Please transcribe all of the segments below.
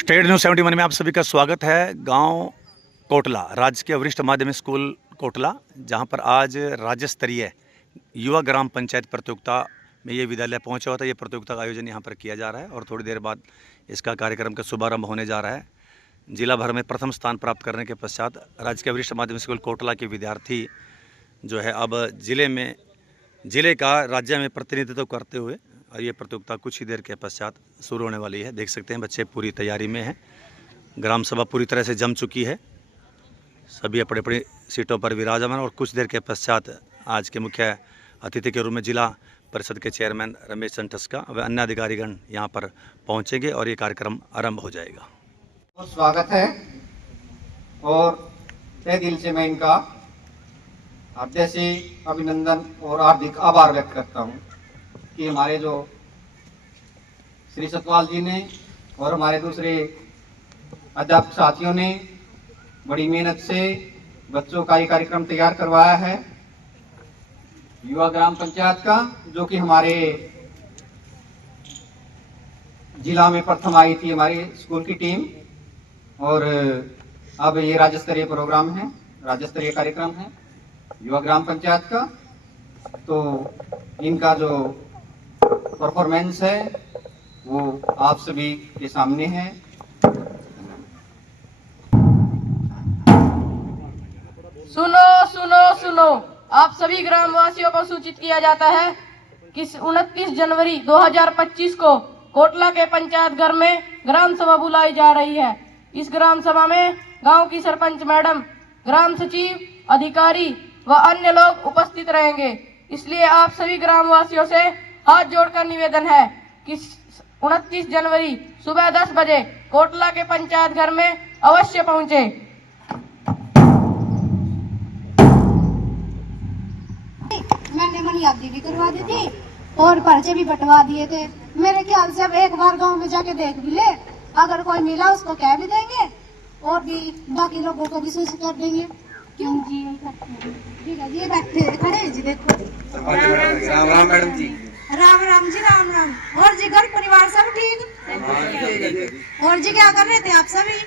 State news 71 में आप सभी का स्वागत है। गांव कोटला, राजकीय वरिष्ठ माध्यमिक स्कूल कोटला, जहां पर आज राज्य स्तरीय युवा ग्राम पंचायत प्रतियोगिता में ये विद्यालय पहुंचा होता है। ये प्रतियोगिता का आयोजन यहां पर किया जा रहा है और थोड़ी देर बाद इसका कार्यक्रम का शुभारंभ होने जा रहा है। जिला भर में प्रथम स्थान प्राप्त करने के पश्चात राजकीय वरिष्ठ माध्यमिक स्कूल कोटला के विद्यार्थी जो है अब जिले का राज्य में प्रतिनिधित्व करते हुए और ये प्रतियोगिता कुछ ही देर के पश्चात शुरू होने वाली है। देख सकते हैं बच्चे पूरी तैयारी में हैं। ग्राम सभा पूरी तरह से जम चुकी है, सभी अपनी अपनी सीटों पर विराजमान और कुछ देर के पश्चात आज के मुख्य अतिथि के रूप में जिला परिषद के चेयरमैन रमेश चंद टस्का व अन्य अधिकारीगण यहाँ पर पहुँचेंगे और ये कार्यक्रम आरंभ हो जाएगा। तो स्वागत है और तहे दिल से मैं इनका हृदय से अभिनंदन और हार्दिक आभार व्यक्त करता हूँ कि हमारे जो श्री सतपाल जी ने और हमारे दूसरे अध्यापक साथियों ने बड़ी मेहनत से बच्चों का ये कार्यक्रम तैयार करवाया है। युवा ग्राम पंचायत का जो कि हमारे जिला में प्रथम आई थी हमारी स्कूल की टीम, और अब ये राज्य स्तरीय प्रोग्राम है, राज्य स्तरीय कार्यक्रम है युवा ग्राम पंचायत का। तो इनका जो परफॉर्मेंस है वो आप सभी के सामने है। सुनो सुनो सुनो, आप सभी ग्रामवासियों को सूचित किया जाता है कि 29 जनवरी 2025 को कोटला के पंचायत घर में ग्राम सभा बुलाई जा रही है। इस ग्राम सभा में गांव की सरपंच मैडम, ग्राम सचिव, अधिकारी व अन्य लोग उपस्थित रहेंगे। इसलिए आप सभी ग्रामवासियों से हाथ जोड़कर निवेदन है कि 29 जनवरी सुबह 10 बजे कोटला के पंचायत घर में अवश्य पहुंचे। मैंने मनियादी भी करवा दी थी और पर्चे भी बंटवा दिए थे। मेरे ख्याल से अब एक बार गांव में जाके देख भी ले, अगर कोई मिला उसको कह भी देंगे और भी बाकी लोगों को भी सूचित कर देंगे। क्यों जी? ठीक है जी, बैठे खड़े हैं जी, देखो। राम राम मैडम जी। राम राम जी, राम राम। और जी घर परिवार सब ठीक? और जी क्या कर रहे थे आप सभी?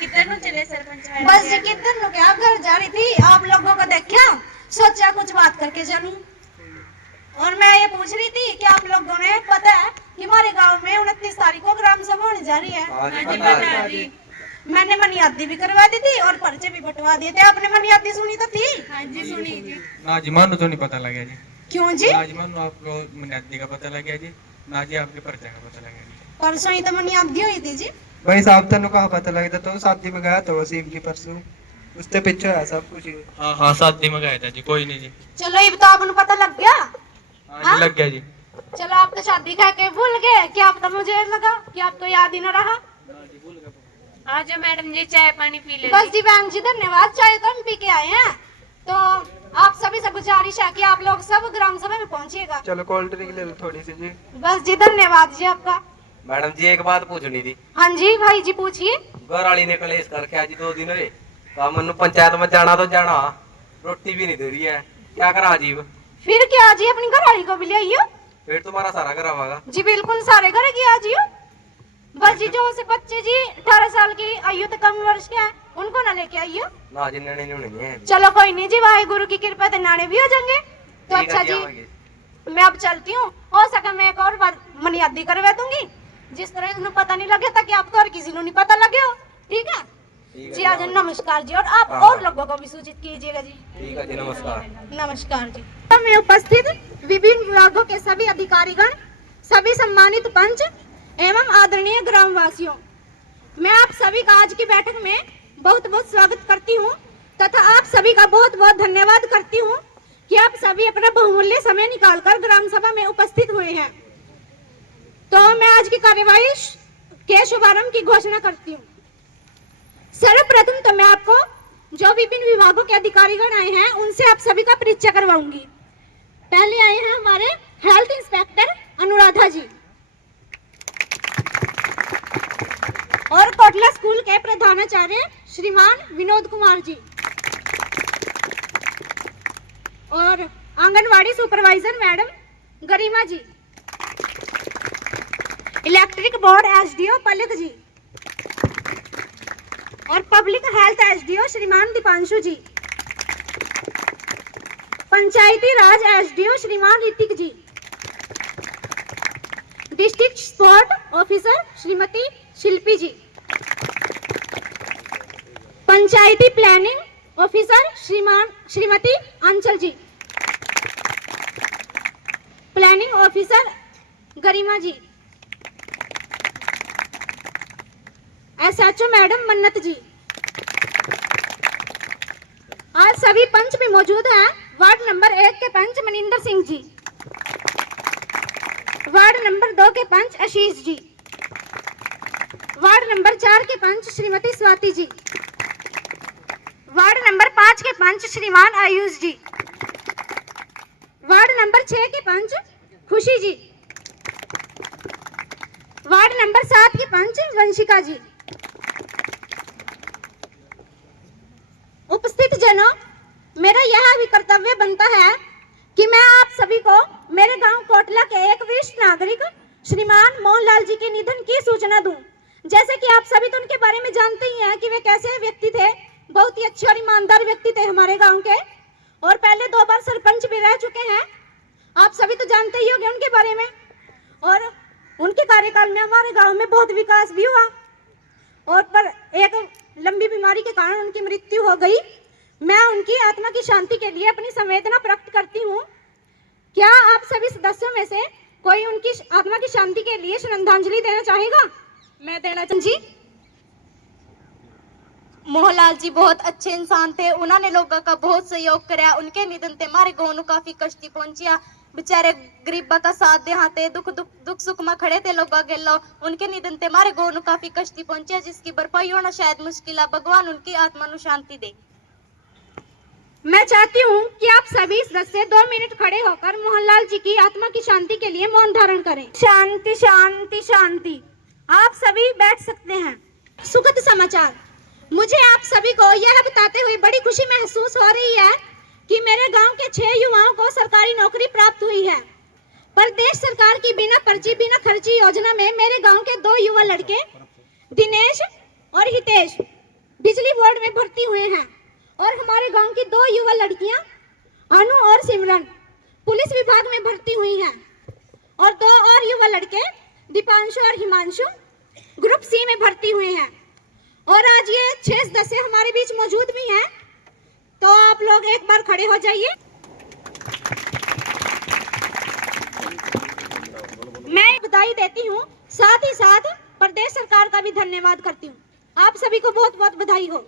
किधर चले सरपंच? बस जी किधर नु क्या, घर जा रही थी, आप लोगों को देखा, सोचा कुछ बात करके चलूं। और मैं ये पूछ रही थी कि आप लोगों ने पता है कि हमारे गांव में 29 तारीख को ग्राम सभा होने जा रही है। मैंने मनियादी भी करवा दी थी और पर्चे भी बंटवा दिए थे। आपने मनियादी सुनी तो थी? हाँ जी सुनी जी। ना जी मानो तो नहीं पता लगा जी। क्यों जी? ना जी मानो आपको मनियादी का पता लग गया जी, ना जी आपके पर्चे का पता लग गया जी। परसों ही तो मनियादी हुई थी जी। भाई साहब तेन कहा पता लगा था, तो शादी में गया तो वसीम की परसों उससे पीछे है सब कुछ। हाँ शादी में गया था जी। कोई नहीं जी। चलो ये तो आपको पता लग गया। हाँ जी लग गया जी। चलो आप तो शादी कह के भूल गए, क्या आप तो मुझे लगा कि आपको याद ही न रहा। आज मैडम जी चाय पानी पी ले। बस जी बहन जी धन्यवाद, चाय तो हम पी के आए हैं। तो आप सभी से गुजारिश है कि आप लोग सब ग्राम सभा में पहुंचिएगा। चलो कोल्ड ड्रिंक ले लो थोड़ी सी जी। बस जी धन्यवाद जी आपका। मैडम जी एक बात पूछनी थी। हाँ जी भाई जी पूछिए। घर वाली ने कलेश करके आज 2 दिन हुए, मनु पंचायत में जाना तो जाना, रोटी भी नहीं दे रही है, क्या करा अजीब। फिर क्या जी, अपनी घरवाली को भी ले आइयो। फिर तुम्हारा सारा घर आवागा जी, बिल्कुल सारे घर की आ जियो। बस जी जो से बच्चे जी 18 साल की आयु तक कम वर्ष के हैं उनको ना लेके आइयो। ना जी नैने नहीं है। चलो कोई नहीं जी, वाहे गुरु की कृपा से नाने भी हो जाएंगे। तो अच्छा जी मैं अब चलती हूँ, हो सके मैं एक और बार मनियादी करवा दूंगी, जिस तरह इन्हें पता नहीं लगे ताकि आपको और किसी को नहीं पता लगे हो। ठीक है जी, आज नमस्कार जी। और आप और लोगों को भी सूचित कीजिएगा जी। ठीक है जी, नमस्कार। नमस्कार जी। में उपस्थित विभिन्न विभागों के सभी अधिकारीगण, सभी सम्मानित पंच एवं आदरणीय ग्रामवासियों, मैं आप सभी का आज की बैठक में बहुत बहुत स्वागत करती हूं तथा आप सभी का बहुत बहुत धन्यवाद करती हूं कि आप सभी अपना बहुमूल्य समय निकालकर ग्राम सभा में उपस्थित हुए हैं। तो मैं आज की कार्यवाही के शुभारंभ की घोषणा करती हूँ। सर्वप्रथम तो मैं आपको जो विभिन्न विभागों के अधिकारीगण आए हैं उनसे आप सभी का परिचय करवाऊंगी। पहले आए हैं हमारे हेल्थ इंस्पेक्टर अनुराधा जी और कोटला स्कूल के प्रधानाचार्य श्रीमान विनोद कुमार जी और आंगनवाड़ी सुपरवाइजर मैडम गरिमा जी, इलेक्ट्रिक बोर्ड एसडीओ पलक जी, और पब्लिक हेल्थ एसडीओ श्रीमान दीपांशु जी, पंचायती राज एसडीओ श्रीमान ऋतिक जी, डिस्ट्रिक्ट स्पोर्ट ऑफिसर श्रीमती शिल्पी जी, पंचायती प्लानिंग ऑफिसर श्रीमती अंचल जी, प्लानिंग ऑफिसर गरिमा जी, एसएचओ मैडम मन्नत जी। आज सभी पंच भी मौजूद हैं। वार्ड नंबर 1 के पंच मनिंदर सिंह जी, वार्ड नंबर 2 के पंच आशीष जी, वार्ड नंबर 4 के पंच श्रीमती स्वाति जी, वार्ड नंबर 5 के पंच श्रीमान आयुष जी, वार्ड नंबर 6 के पंच खुशी जी, वार्ड नंबर 7 के पंच वंशिका जी। उपस्थित जनों, मेरा यह भी कर्तव्य बनता है कि मैं आप सभी को मेरे गांव कोटला के एक वरिष्ठ नागरिक श्रीमान मोहनलाल जी के निधन की सूचना दूं। जैसे कि आप सभी तो उनके बारे में जानते ही हैं कि वे कैसे व्यक्ति थे। बहुत ही अच्छे और ईमानदार व्यक्ति थे हमारे गांव के, और पहले 2 बार सरपंच भी रह चुके हैं। आप सभी तो जानते ही होंगे उनके बारे में। और उनके कार्यकाल में हमारे गांव में बहुत विकास भी हुआ, और पर एक लंबी बीमारी के कारण उनकी मृत्यु हो गई। मैं उनकी आत्मा की शांति के लिए अपनी संवेदना प्रकट करती हूँ। क्या आप सभी सदस्यों में से कोई उनकी आत्मा की शांति के लिए श्रद्धांजलि देना चाहेगा? मैं देना जी। मोहनलाल जी बहुत अच्छे इंसान थे। उन्होंने लोगों का बहुत सहयोग कराया। उनके निधन ते मारे गाँव ਨੂੰ काफी कष्टी पहुंचिया। बेचारे गरीबा का साथ देहाते, दुख सुख में खड़े थे लोग आगे लो। उनके निधन ते मारे गाँव ਨੂੰ काफी कष्टी पहुंचिया, जिसकी भरपाई होना शायद मुश्किल है। भगवान उनकी आत्मा ਨੂੰ शांति दे। मैं चाहती हूँ कि आप सभी सदस्य 2 मिनट खड़े होकर मोहनलाल जी की आत्मा की शांति के लिए मौन धारण करें। शांति शांति शांति। आप सभी बैठ सकते हैं। सुखद समाचार, मुझे आप सभी को यह बताते हुए बड़ी खुशी महसूस हो रही है कि मेरे गांव के 6 युवाओं को सरकारी नौकरी प्राप्त हुई है। प्रदेश सरकार की बिना पर्ची बिना खर्ची योजना में मेरे गांव के 2 युवा लड़के दिनेश और हितेश बिजली बोर्ड में भर्ती हुए हैं, और हमारे गांव की 2 युवा लड़कियां अनु और सिमरन पुलिस विभाग में भर्ती हुई हैं, और 2 और युवा लड़के दीपांशु और हिमांशु ग्रुप सी में भर्ती हुए हैं। और आज ये 6 सदस्य हमारे बीच मौजूद भी हैं, तो आप लोग एक बार खड़े हो जाइए। मैं बधाई देती हूँ, साथ ही साथ प्रदेश सरकार का भी धन्यवाद करती हूँ। आप सभी को बहुत बहुत बधाई हो।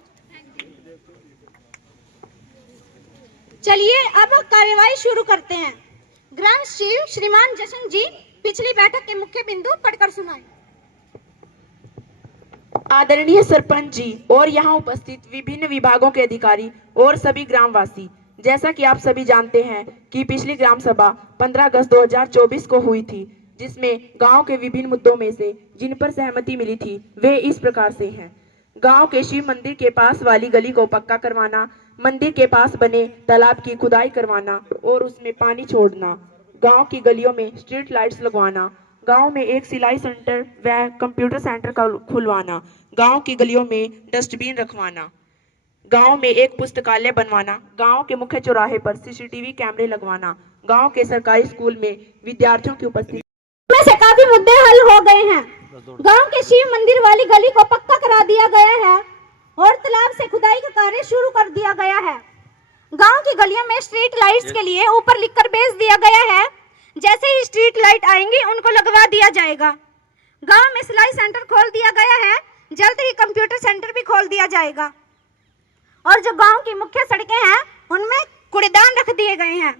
चलिए अब कार्यवाही शुरू करते हैं। ग्राम शिव श्रीमान जशन जी पिछली बैठक के मुख्य बिंदु पढ़कर सुनाएं। आदरणीय सरपंच जी और यहाँ उपस्थित विभिन्न विभागों के अधिकारी और सभी ग्रामवासी, जैसा कि आप सभी जानते हैं कि पिछली ग्राम सभा 15 अगस्त 2024 को हुई थी, जिसमें गांव के विभिन्न मुद्दों में से जिन पर सहमति मिली थी वे इस प्रकार से हैं। गांव के शिव मंदिर के पास वाली गली को पक्का करवाना, मंदिर के पास बने तालाब की खुदाई करवाना और उसमें पानी छोड़ना, गांव की गलियों में स्ट्रीट लाइट्स लगवाना, गांव में एक सिलाई सेंटर व कंप्यूटर सेंटर का खुलवाना, गांव की गलियों में डस्टबिन रखवाना, गांव में एक पुस्तकालय बनवाना, गांव के मुख्य चौराहे पर सीसीटीवी कैमरे लगवाना, गांव के सरकारी स्कूल में विद्यार्थियों की उपस्थिति में से काफी मुद्दे हल हो गए हैं। गांव के शिव मंदिर वाली गली को पक्का करा दिया गया है और तालाब से खुदाई का कार्य शुरू कर दिया गया है। गांव की गलियों में स्ट्रीट लाइट्स के लिए ऊपर लिखकर भेज दिया गया है, जैसे ही स्ट्रीट लाइट आएंगी उनको लगवा दिया जाएगा। गांव में सिलाई सेंटर खोल दिया गया है, जल्द ही कंप्यूटर सेंटर भी खोल दिया जाएगा। और जो गांव की मुख्य सड़कें हैं उनमें कूड़ेदान रख दिए गए हैं।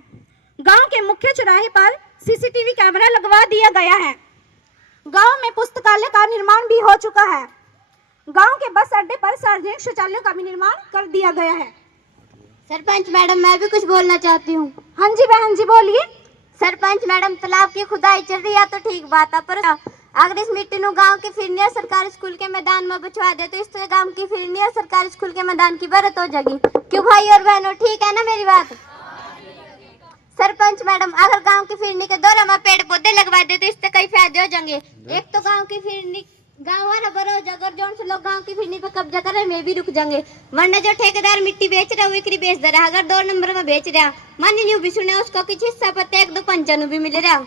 गांव के मुख्य चौराहे पर सीसीटीवी कैमरा लगवा दिया गया है। गांव में पुस्तकालय का निर्माण भी हो चुका है। गांव के बस अड्डे पर सार्वजनिक शौचालयों का भी निर्माण कर दिया गया है। सरपंच मैडम, मैं भी कुछ बोलना चाहती हूँ। हाँ जी बहन जी बोलिए। सरपंच मैडम, तालाब की खुदाई चल रही है तो ठीक बात है, पर अगर इस मिट्टी नु गांव के फिरनिया सरकारी स्कूल के मैदान में बचवा दे तो इस तरह गांव की फिरनिया सरकारी स्कूल के मैदान की बरत हो जाएगी। क्यों भाई और बहनों, ठीक है ना मेरी बात? सरपंच मैडम, अगर गांव की फिरनी के दौरे में पेड़ पौधे लगवा दे तो इससे कई फायदे हो जाएंगे। एक तो गांव की फिरनी गाँव वाला बरोज अगर जोन से लोग गांव की फिरनी पे कब्जा कर रहे मैं भी रुक जाएंगे, वरना जो ठेकेदार मिट्टी बेच रहा है वो एकरी बेच दे रहा है। अगर 2 नंबर में बेच रहा मान न्यू भी सुने उसको कुछ हिस्सा पता है, 1-2 पंचानू भी मिल रहा।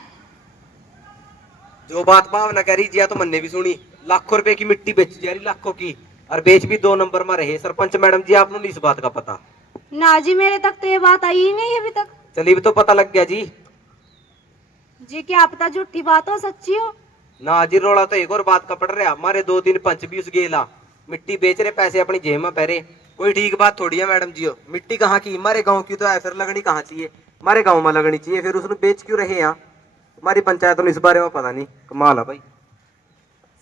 जो बात भावना कह रही जिया तो मैंने भी सुनी, लाखों रुपए की मिट्टी बेच जा रही, लाखों की, और बेच भी 2 नंबर में रहे। सरपंच मैडम जी आपको नहीं इस बात का पता? ना जी, मेरे तक तो ये बात आई ही नहीं अभी तक। चलिए भी तो पता लग गया जी। जी क्या पता झूठी बात हो सच्ची हो। ना जी, रोला तो एक और बात का पड़ रहा, हमारे 2-3 पंच भी उस गेला मिट्टी बेच रहे, पैसे अपनी जेब में पहरे। कोई ठीक बात थोड़ी है मैडम जी, मिट्टी कहाँ की, हमारे गांव की तो है, फिर लगनी कहाँ चाहिए, हमारे गांव में लगनी चाहिए, फिर उसने बेच क्यों रहे यहाँ? हमारी पंचायत में इस बारे में पता नहीं, कमाल है भाई।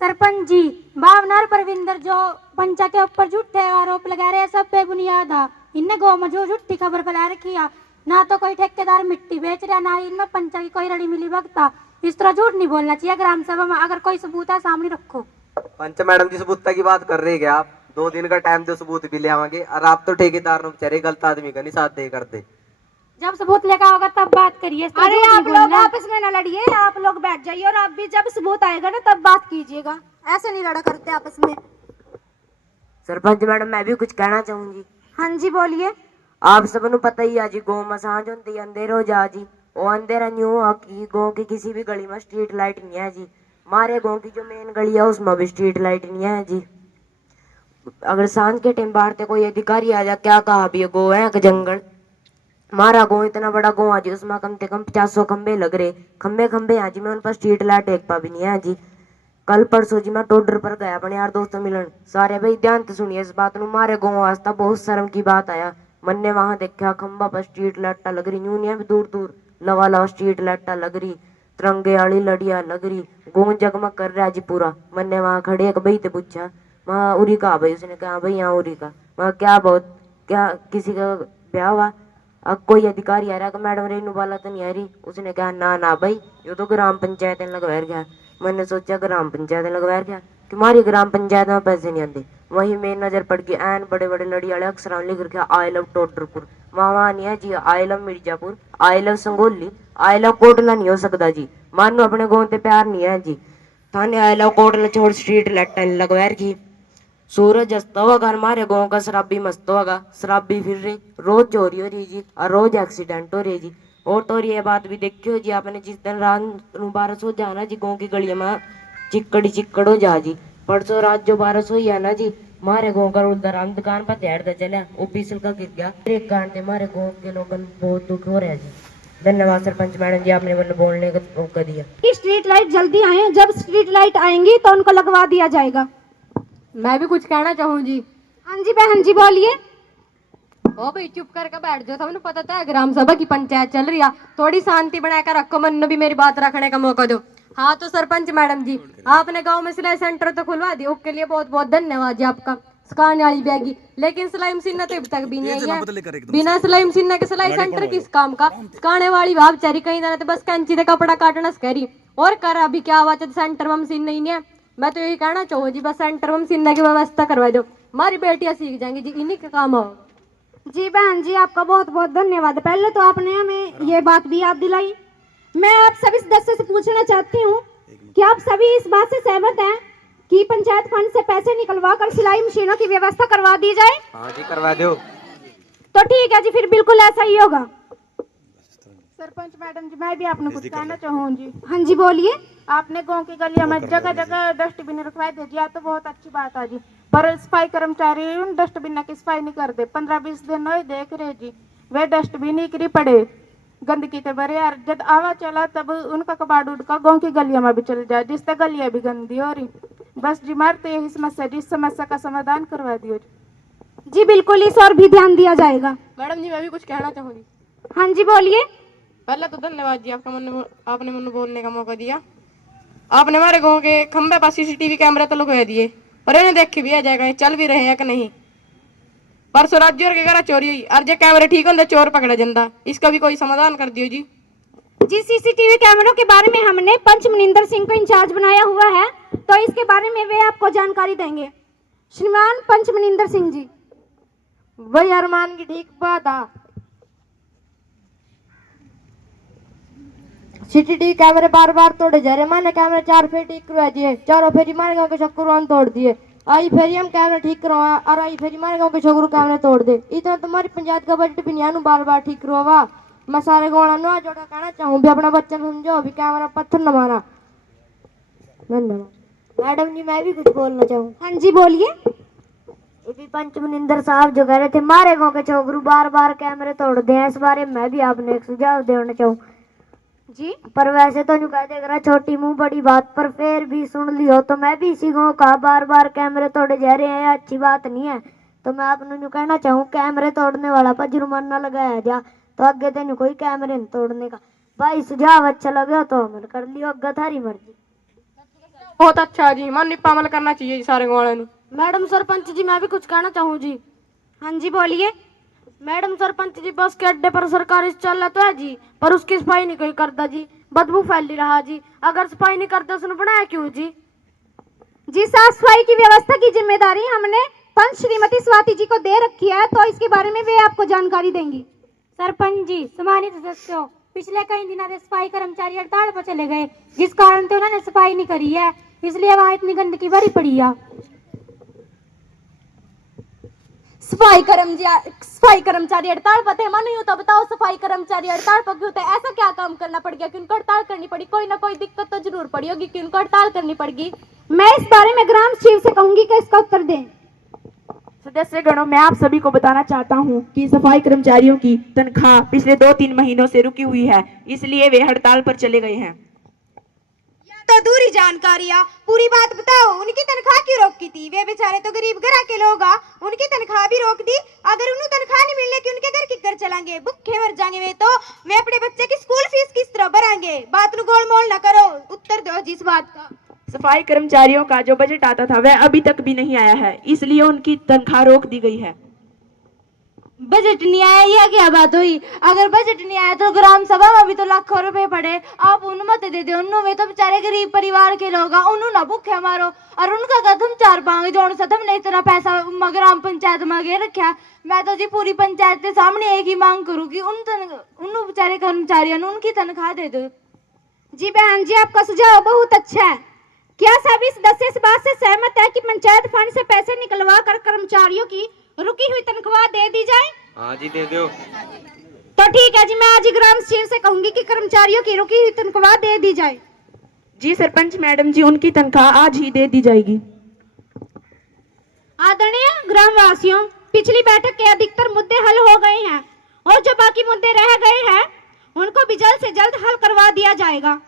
सरपंच जी, भावना और परविंदर जो पंचा के ऊपर झूठे आरोप लगा रहे हैं सब बेबुनियाद है। इनने गाँव में जो झूठी खबर फैला रखी है, ना तो कोई ठेकेदार मिट्टी बेच रहा, ना इनमें पंचा की कोई रड़ी मिली भगता। इस तरह झूठ नहीं बोलना चाहिए ग्राम सभा में, अगर कोई सबूत है सामने रखो। पंच मैडम जी सबूत की बात कर रहे क्या आप? 2 दिन का टाइम दो, सबूत भी ले आवांगे। और आप तो ठेकेदार ने बेचारे गलत आदमी का नहीं साथ दे करते। जब सबूत लेकर आओगा तब बात करिए। अरे आप लोग आपस में ना लड़िए, आप लोग बैठ जाइए और आप भी जब सबूत आएगा ना तब बात कीजिएगा, ऐसे नहीं लड़ा करते आपस में। सरपंच मैडम मैं भी कुछ कहना चाहूंगी। हाँ जी बोलिए। आप सबनों पता ही है जी, गाँव में सांझ होती अंधेर हो जा जी, और अंधेरा न्यू है कि गाँव की किसी भी गली में स्ट्रीट लाइट नहीं है जी। हमारे गाँव की जो मेन गली है उसमें भी स्ट्रीट लाइट नहीं है जी। अगर सांझ के टाइम बाहर से कोई अधिकारी आ जा, क्या कहा भी गो है कि जंगल, हमारा गाँव इतना बड़ा गाँव है जी, उसमें कम से कम 50 खंबे लग रहे, खंबे हैं जी, मैं उन पर स्ट्रीट लाइट एक पा भी नहीं है जी। कल परसों जी मैं टोडर पर गया अपने यार दोस्तों मिलन, सारे भाई ध्यान से सुनिए इस बात, हमारे गाँव वास्ता बहुत शर्म की बात आया। मैंने वहां देखा खंबा पर स्ट्रीट लाइटा लग रही, यूं नहीं दूर दूर लवा लवा स्ट्रीट लाइटा लग रही, तिरंगे वाली लड़िया लग रही, गाँव जगमग कर रहा जी पूरा। मैंने वहां खड़े एक भाई से पूछा, वहाँ उरी का भाई, उसने कहा भाई यहाँ उरी का। वहाँ क्या बहुत क्या किसी का ब्याह हुआ? अब कोई अधिकारी आ रहा कि मैडम रेनू वाला तो नहीं आ रही? उसने कहा ना ना भाई ये तो ग्राम पंचायत लगवा गया। मैंने सोचा ग्राम पंचायत लगवा गया, तुम्हारी ग्राम पंचायत में पैसे नहीं आते। वही मेरी नजर पड़ गई, एन बड़े बड़े लड़ी वाले अक्षरों लिख रखा आई लव टोडरपुर। वहाँ नहीं है जी I love Mirzapur, I love Sangoli, I love Kotla नहीं हो सकता जी। मानो अपने गाँव से प्यार नहीं है जी, थाने आई लव कोटला छोड़ स्ट्रीट लाइट लगवा रखी। सूरज अस्त होगा, हमारे गाँव का शराबी मस्त होगा, शराबी फिर रही, रोज चोरी हो रही जी, और रोज एक्सीडेंट हो रही जी। और तो ये बात भी देखियो जी आपने, जिस दिन रात 12 हो जाना जी गाँव की गलियों में चिक्कड़ हो जा जी। परसों रात जो 12 हुई है ना जी, हमारे गाँव का उधर दुकान पर तैयार चला वो पीसल का गिर गया, एक कारण से हमारे गाँव के लोगों को बहुत दुख हो रहा है जी। धन्यवाद सरपंच मैडम जी, आपने मतलब बोलने का मौका दिया। स्ट्रीट लाइट जल्दी आए, जब स्ट्रीट लाइट आएंगी तो उनको लगवा दिया जाएगा। मैं भी कुछ कहना चाहूँ जी। हाँ जी बहन जी बोलिए। ओ भाई चुप करके बैठ जाओ, सबने पता था ग्राम सभा की पंचायत चल रही है, थोड़ी शांति बनाकर रखो, मन भी मेरी बात रखने का मौका दो। हाँ तो सरपंच मैडम जी, आपने गांव में सिलाई सेंटर तो खुलवा दिया, उसके लिए बहुत बहुत धन्यवाद जी आपका। सिखाने वाली बैगी, लेकिन सिलाई मशीन तो अभी तक भी नहीं है। बिना सिलाई मशीन के सिलाई सेंटर किस काम का? सिखाने वाली भाव बेचारी कहीं जाना तो बस कैंची से कपड़ा काटना करी, और कर अभी क्या हुआ सेंटर में मशीन नहीं है। मैं तो यही कहना चाहूँ जी, बस सेंटर में मशीन की व्यवस्था करवा दो, हमारी बेटियां सीख जाएंगी जी, इन्हीं का काम हो। जी बहन जी आपका बहुत बहुत धन्यवाद, पहले तो आपने हमें ये बात भी याद दिलाई। मैं आप सभी सदस्यों से पूछना चाहती हूँ कि आप सभी इस बात से सहमत हैं कि पंचायत फंड से पैसे निकलवा कर सिलाई मशीनों की व्यवस्था करवा दी जाए? हाँ जी करवा दो। तो ठीक है जी, फिर बिल्कुल ऐसा ही होगा। सरपंच मैडम जी मैं भी आपने कुछ कहना चाहूँ जी। हाँ जी बोलिए। आपने गांव की गलियों में जगह जगह डस्टबिन रखवाए थे जी, तो बहुत अच्छी बात है जी, पर सफाई कर्मचारी उन डस्टबिन की सफाई नहीं करते। 15-20 दिन हो देख रहे जी, वे डस्टबिन ही पड़े गंदगी के भरे यार, जब आवा चला तब उनका कबाड़ उड़ का गाँव की गलियों में भी चल जाए, जिससे गलियां भी गंदी हो रही। बस जी मारते यही समस्या, जिस समस्या का समाधान करवा दियो जी। बिल्कुल इस और भी ध्यान दिया जाएगा। मैडम जी मैं भी कुछ कहना चाहूँगी। हाँ जी बोलिए। पहले तो धन्यवाद जी आपका, आपने मन बोलने का मौका दिया। आपने हमारे गांव के खंबे पर CCTV कैमरे तो लगवा दिए, और इन्हें देख के भी आ जाएगा ये चल भी रहे हैं कि नहीं। परसों राज्य के घर चोरी हुई, और जो कैमरे ठीक होंगे चोर पकड़ा जाता, इसका भी कोई समाधान कर दियो जी। जी CCTV कैमरों के बारे में हमने पंच मनिंदर सिंह को इंचार्ज बनाया हुआ है, तो इसके बारे में वे आपको जानकारी देंगे। श्रीमान पंच मनिंदर सिंह जी। वही अरमान की ठीक बात है। सीसीटीवी कैमरे बार बार तोड़े जा रहे, मैंने कैमरे 4 फेर ठीक करवा दिए, चारों फेरी मारे गाँव के छोकरू तोड़ दिए, आई फेरी हम कैमरे ठीक करवा और आई फेरी मारे गाँव के छोकरू कैमरे तोड़ दे। इतना तुम्हारी पंचायत का बजट भी नहीं बार बार ठीक करवा। मैं सारे गाँव नुआ जोड़ कहना चाहूँ भी अपना बच्चा समझो भी कैमरा पत्थर न मारा। धन्यवाद। मैडम जी मैं भी कुछ बोलना चाहूँ। हाँ जी बोलिए। अभी पंच मनिंदर साहब जो कह रहे थे मारे गाँव के छोकरू बार बार कैमरे तोड़ दे, इस बारे में मैं भी आपने एक सुझाव देना चाहूँ जी। पर वैसे तो न्यू कह देगा छोटी मुंह बड़ी बात, पर फिर भी सुन लियो तो मैं भी इसी गाँव का बार बार कैमरे तोड़े जा रहे हैं, अच्छी बात नहीं है। तो मैं आपने न्यू कहना चाहूँ कैमरे तोड़ने वाला पर जुर्माना लगाया जा, तो आगे तेन कोई कैमरे नहीं तोड़ने का। भाई सुझाव अच्छा लगे तो अमल कर लियो, अग्गा थारी मर्जी। बहुत अच्छा जी, मन अमल करना चाहिए जी सारे गाँव वालों। मैडम सरपंच जी मैं भी कुछ कहना चाहूँ जी। हाँ जी बोलिए। मैडम सरपंच जी बस के अड्डे पर सरकारी चल रहा तो है जी, पर उसकी सफाई नहीं कोई करता जी, बदबू फैली रहा जी। अगर सफाई नहीं करते उसने बनाया क्यों जी? जी साफ सफाई की व्यवस्था की जिम्मेदारी हमने पंच श्रीमती स्वाति जी को दे रखी है, तो इसके बारे में वे आपको जानकारी देंगी। सरपंच जी सम्मानित सदस्यों, पिछले कई दिनों से सफाई कर्मचारी हड़ताल पर चले गए, जिस कारण से उन्होंने सफाई नहीं करी है, इसलिए वहाँ इतनी गंदगी भरी पड़ी है। सफाई कर्मचारी हड़ताल पर थे, मानो यूं तो बताओ सफाई कर्मचारी हड़ताल पर क्यों थे? ऐसा क्या काम करना पड़ गया कि उनको हड़ताल करनी पड़ी? कोई ना कोई दिक्कत तो जरूर पड़ी होगी कि उनको हड़ताल करनी पड़गी। मैं इस बारे में ग्राम शिव से कहूंगी कि इसका उत्तर दें। सदस्य गणों, मैं आप सभी को बताना चाहता हूं कि सफाई कर्मचारियों की तनख्वाह पिछले 2-3 महीनों से रुकी हुई है, इसलिए वे हड़ताल पर चले गए हैं। तो दूरी जानकारियाँ पूरी बात बताओ, उनकी तनख्वाह क्यों रोकी थी? वे बेचारे तो गरीब घर के लोग आ, उनकी तनख्वाह भी रोक दी। अगर उन्हें तनख्वाह नहीं मिलने की उनके घर किकर चलेंगे, भूखे मर जाएंगे वे तो। वे अपने बच्चे की स्कूल फीस किस तरह भरेंगे? बात नु गोल मोल न करो, उत्तर दो जिस बात का। सफाई कर्मचारियों का जो बजट आता था वह अभी तक भी नहीं आया है, इसलिए उनकी तनख्वाह रोक दी गई है। बजट नहीं आया, यह क्या बात हुई? अगर बजट नहीं आया तो ग्राम सभा में भी तो लाखों रुपए पड़े, आप उन मत दे दे। उन्होंने वे तो बेचारे गरीब परिवार के लोग उन्होंने ना भूखे मारो, और उनका कदम 4 पाओगे जोड़ सा तुमने इतना पैसा ग्राम पंचायत मांगे रखा। मैं तो जी पूरी पंचायत के सामने एक ही मांग करूँ कि उन बेचारे कर्मचारियों ने उनकी तनख्वाह दे दो। जी बहन जी आपका सुझाव बहुत अच्छा है। क्या सभी सदस्य इस बात से सहमत है कि पंचायत फंड से पैसे निकलवा कर कर्मचारियों की रुकी हुई तनख्वाह दे दी जाए? हाँ जी दे दो। तो ठीक है जी, मैं आज ग्राम शिव से कहूंगी कि कर्मचारियों की रुकी हुई तनख्वाह दे दी जाए। जी सरपंच मैडम जी, उनकी तनख्वाह आज ही दे दी जाएगी। आदरणीय ग्रामवासियों, पिछली बैठक के अधिकतर मुद्दे हल हो गए हैं और जो बाकी मुद्दे रह गए हैं उनको भी जल्द से जल्द हल करवा दिया जाएगा।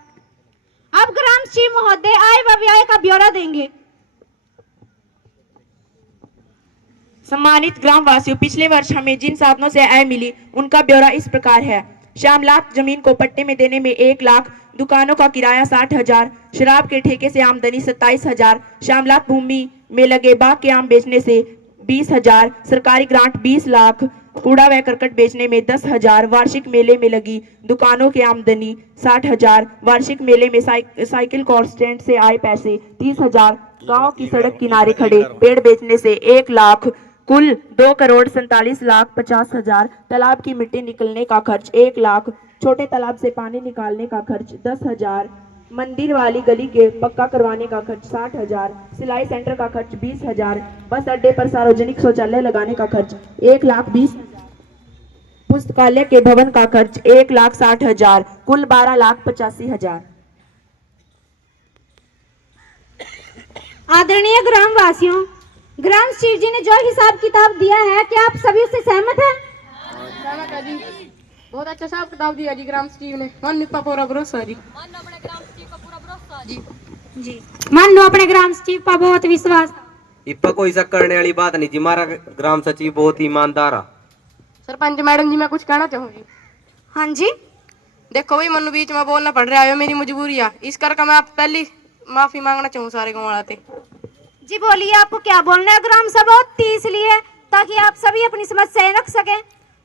अब ग्राम शिव महोदय आय व व्यय का ब्यौरा देंगे। सम्मानित ग्रामवासियों, पिछले वर्ष हमें जिन साधनों से आय मिली उनका ब्यौरा इस प्रकार है। श्यामलात जमीन को पट्टे में देने में 1 लाख, दुकानों का किराया 60,000, शराब के ठेके से आमदनी 27,000, श्यामलात भूमि में लगे बाग के आम बेचने से 20,000, सरकारी ग्रांट 20 लाख, कूड़ा व करकट बेचने में 10,000, वार्षिक मेले में लगी दुकानों की आमदनी 60,000, वार्षिक मेले में साइकिल कॉन्स्टेंट से आए पैसे 30,000, गांव की सड़क किनारे खड़े पेड़ बेचने से 1 लाख, कुल 2,47,50,000, तालाब की मिट्टी निकलने का खर्च 1 लाख, छोटे तालाब से पानी निकालने का खर्च 10,000, मंदिर वाली गली के पक्का करवाने का खर्च 60,000, सिलाई सेंटर का खर्च 20,000, बस अड्डे पर सार्वजनिक शौचालय लगाने का खर्च 1,20,000, पुस्तकालय के भवन का खर्च 1,60,000, कुल 12,85,000। आदरणीय ग्रामवासियों, ग्राम शिव जी ने जो हिसाब किताब दिया है, क्या आप सभी उससे सहमत हैं? जी बहुत अच्छा हिसाब किताब दिया जी ग्राम शिव ने, मान लो पूरा भरोसा जी। जी मान लो अपने ग्राम शिव का बहुत विश्वास। इप्पा कोई शक करने वाली बात नहीं जी, हमारा ग्राम सचिव बहुत ईमानदार है। सरपंच मैडम जी मैं कुछ कहना चाहूंगी। हाँ जी देखो भाई मनु बीच में बोलना पड़ रहा है, मेरी मजबूरी है, इस करके मैं आप पहली माफी मांगना चाहूँ सारे गाँव वाले। जी बोलिए, आपको क्या बोलना है? ग्राम सभा होती इसलिए ताकि आप सभी अपनी समस्याएं रख सकें,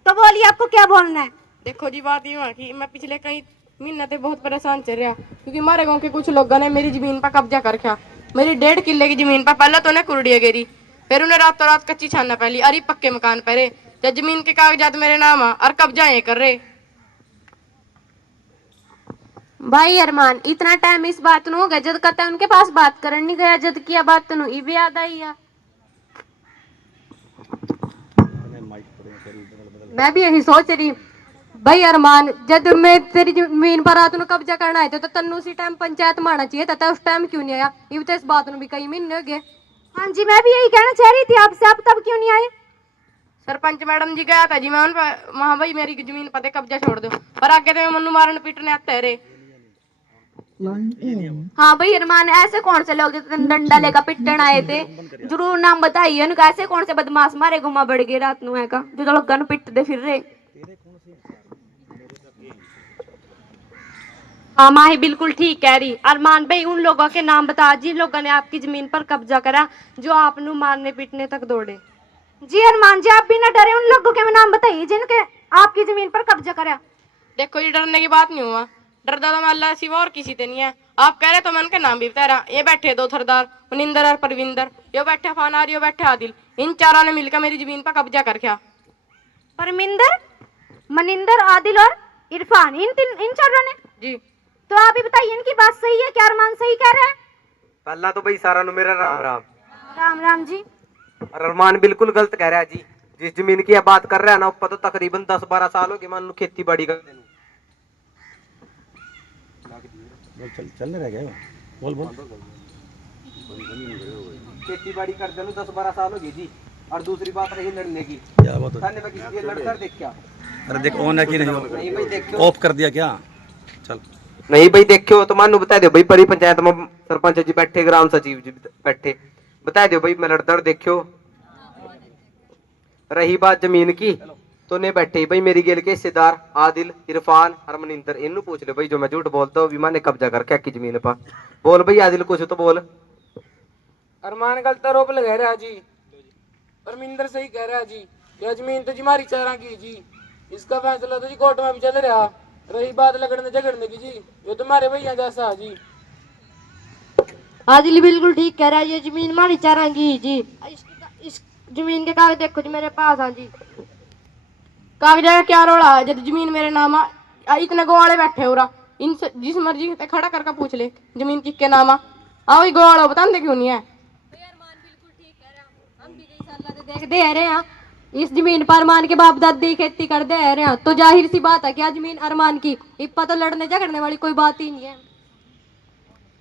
तो बोलिए आपको क्या बोलना है? देखो जी बात यूँ है कि मैं पिछले कई महीने से बहुत परेशान चल रहा, क्योंकि हमारे गांव के कुछ लोगों ने मेरी जमीन पर कब्जा कर रखा। मेरी 1.5 किले की जमीन पर पहले तो उन्हें कुर्डिया गिरी, फिर उन्हें रातों रात कच्ची छानना पहली, अरे पक्के मकान पहरे, जब जमीन के कागजात मेरे नाम है और कब्जा ये कर रहे। भाई अरमान इतना टाइम इस बात नु हो गया जद कहता उनके पास बात करन नहीं गया जद किया बात नु ई भी याद आई है। मैं भी यही सोच रही भाई अरमान, जब मैं तेरी जमीन पर रात को कब्जा करना है तो तन्नू उसी टाइम पंचायत में आना चाहिए था, उस टाइम क्यों नहीं आया? ये तो इस बात में भी कई महीने हो गए। हाँ जी, मैं भी यही कहना चाह रही थी आपसे, आप तब क्यों नहीं आए? सरपंच मैडम जी गया था जी, मैं उन पर वहाँ भाई मेरी जमीन पर कब्जा छोड़ दो, पर आगे तो मनु मारने पीटने आते रे। हाँ भाई अरमान, ऐसे कौन से लोग जो डंडा लेकर पिटन आए थे, जरूर नाम बताइए उनका। ऐसे कौन से बदमाश मारे घुमा बढ़ गए रात नु है का जो लोग गन पिट दे फिर रहे। हाँ माही बिल्कुल ठीक कह रही। अरमान भाई उन लोगों के नाम बता जिन लोगों ने आपकी जमीन पर कब्जा करा, जो आपनु मारने पीटने तक दौड़े। जी अरमान जी, आप भी न डरे, उन लोगों के नाम बताइए जिनके आपकी जमीन पर कब्जा करा। देखो ये डरने की बात नहीं हुआ, डरदा तो मैं अल्लाह सिवा और किसी से नहीं है। आप कह रहे तो मैं उनके नाम भी बता रहा। ये बैठे दो थरदार, मनिंदर और परविंदर, यो बैठे फानार, यो बैठे आदिल, इन चारों ने मिलकर मेरी जमीन पर कब्जा कर किया। परमिंदर, मनिंदर, आदिल और इरफान, इन चारों ने? जी। तो आप ही बताइए इनकी बात सही है क्या? अरमान सही कह रहा है? पहला तो भाई सारा नु मेरा राम राम। राम राम जी। और अरमान बिल्कुल गलत कह रहा है जी। जिस जमीन की बात कर रहा है ना, ऊपर तो तकरीबन 10-12 साल हो गए मान खेती बाड़ी कर। चल रह गया बोल खेती बाड़ी कर देनु 10-12 साल हो गए जी। और दूसरी बात रही लड़ने की, क्या बात है? थाने में किसी के लड़कर देख क्या? अरे देख ऑन है कि नहीं भाई देखो, ऑफ कर दिया क्या? चल नहीं भाई देखो तो मानू बता दो भाई, परी पंचायत में सरपंच जी बैठे, ग्राम सचिव जी बैठे, बता दो भाई मैं लड़दड़ देखो। रही बात जमीन की तो ने बैठे भाई मेरी गेल के हिस्सेदार आदिल, इरफान और मनिंदर, इन्हू पूछ लो भाई जो मैं झूठ बोलता हूँ विमान ने कब्जा करके की जमीन पर। बोल भाई आदिल कुछ तो बोल। अरमान गलत आरोप लगा रहा जी, परमिंदर सही कह रहा जी। यह जमीन तो जी हमारी चारा की जी, इसका फैसला तो जी कोर्ट में भी चल रहा। रही बात लगड़ने झगड़ने की जी, ये तुम्हारे भैया जैसा जी। आदिल बिल्कुल ठीक कह रहा है, ये जमीन हमारी चारा की जी। इस जमीन के कागज देखो जी मेरे पास। हाँ जी, कागज का क्या रोड़ा है? जब जमीन मेरे नाम इतने गोवाड़े बैठे हो रहा, इनसे जिस मर्जी से खड़ा करके पूछ ले जमीन किसके नाम आओ ही गोवाड़ो, बताते क्यों नहीं है? देख दे रहे हैं इस जमीन पर अरमान के बाप दादी खेती कर दे रहे हैं, तो जाहिर सी बात है क्या जमीन अरमान की, इप्पा तो लड़ने झगड़ने वाली कोई बात ही नहीं है।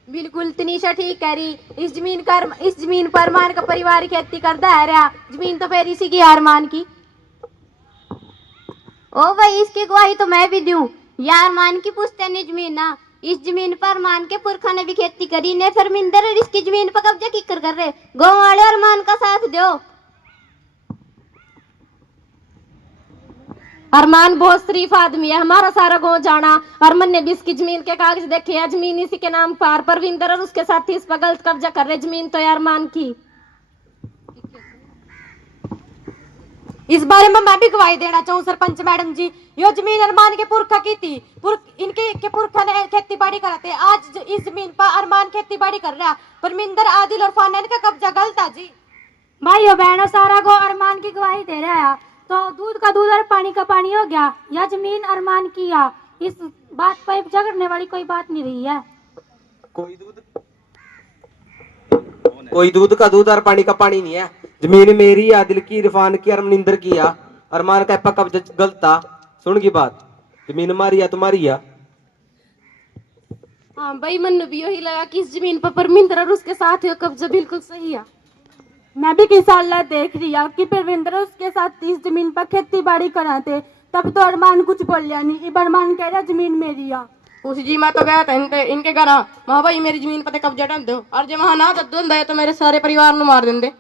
बिल्कुल तनीषा ठीक कह रही। इस जमीन पर अरमान का परिवार खेती करता है रहा, जमीन तो फिर इसी की अरमान की। ओ भाई इसकी गवाही तो मैं भी दूं, या अरमान की पुश्तैनी जमीन ना। इस जमीन पर अरमान के पुरखा ने भी खेती करी ने, फरमिंदर और इसकी जमीन पर कब्जा किकर कर रहे। गाँव वाले अरमान का साथ दो। अरमान बहुत शरीफ आदमी है, हमारा सारा गांव जाना। अरमान ने भी इसकी जमीन के कागज देखे हैं, जमीन इसी के नाम पर। परविंदर और उसके साथी इस पर गलत कब्जा कर रहे, जमीन तो है अरमान की। इस बारे में मैं भी गवाही देना चाहूँ सरपंच मैडम जी, यो जमीन अरमान के पुरखा की थी। इनके पुरखा ने खेती बाड़ी कराते, आज इस जमीन पर अरमान खेती बाड़ी कर रहा। परमिंदर, आदिल और फाना का कब्जा गलत है जी। भाइयों बहनों, सारा गाँव अरमान की गवाही दे रहा है, तो दूध का दूध और पानी का पानी हो गया। यह जमीन अरमान की है, इस बात पर झगड़ने वाली कोई बात नहीं रही है। कोई दूध का दूध और पानी का पानी नहीं है। जमीन मेरी, आदिल की, इरफान की और मनिंदर की है। अरमान का पक्का कब्जा गलत था। सुन की बात, जमीन हमारी है तुम्हारी है। हाँ भाई, मन भी यही लगा कि इस जमीन पर परमिंदर और उसके साथ कब्जा बिल्कुल सही है। मैं भी किसान देख रही हूँ कि परविंदर उसके साथ इस जमीन पर खेती बाड़ी कराते, तब तो अरमान कुछ बोलिया नहीं। अब अरमान कह रहा जमीन मेरी है। उस जी मैं तो गया था इनके घर, वहाँ भाई मेरी जमीन पर कब्जा डाल दो, और जब वहाँ ना दे तो मेरे सारे परिवार को मार देंगे।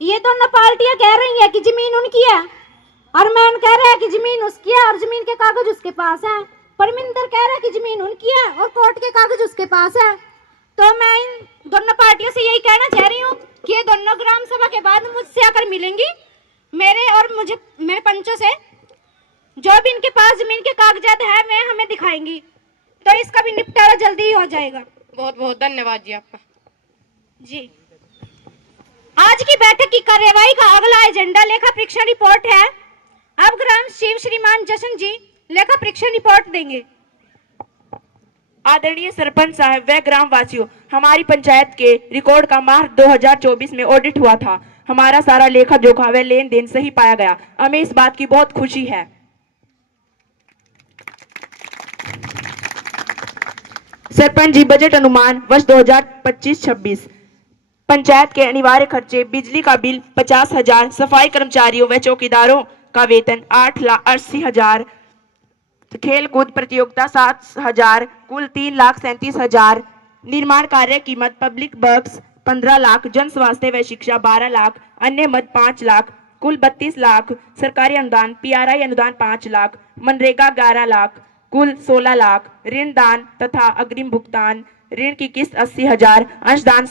ये दोनों पार्टियां कह रही है कि जमीन उनकी है, अरमान कह रहा है कि जमीन उसकी है और जमीन के कागज उसके पास है। परमिंदर कह रहा है कि जमीन उनकी है और कोर्ट के कागज उसके पास है। तो मैं इन दोनों पार्टियों से यही कहना चाह रही हूँ कि ये दोनों ग्राम सभा के बाद मुझसे आकर मिलेंगी, मेरे पंचों से, जो भी इनके पास जमीन के कागजात है वे हमें दिखाएंगी, तो इसका भी निपटारा जल्दी ही हो जाएगा। बहुत बहुत धन्यवाद जी आपका। जी, आज की बैठक की कार्यवाही का अगला एजेंडा लेखा परीक्षण रिपोर्ट है। अब ग्राम शिव श्रीमान जशन जी लेखा परीक्षा रिपोर्ट देंगे। आदरणीय सरपंच साहब व ग्राम वासियों, हमारी पंचायत के रिकॉर्ड का मार्च 2024 में ऑडिट हुआ था। हमारा सारा लेखा जोखा व लेन देन सही पाया गया। हमें इस बात की बहुत खुशी है। सरपंच जी, बजट अनुमान वर्ष 2025-26। पंचायत के अनिवार्य खर्चे, बिजली का बिल 50,000, सफाई कर्मचारियों व चौकीदारों का वेतन 8,80,000, खेल कूद प्रतियोगिता 7,000, कुल 3,37,000, निर्माण कार्य कीमत पब्लिक वर्क्स 15 लाख, जन स्वास्थ्य व शिक्षा 12 लाख, अन्य मद 5 लाख, कुल 32 लाख, सरकारी अनुदान PRI अनुदान 5 लाख, मनरेगा 11 लाख, कुल 16 लाख, ऋण दान तथा अग्रिम भुगतान, ऋण की किस्त 80,000, अंशदान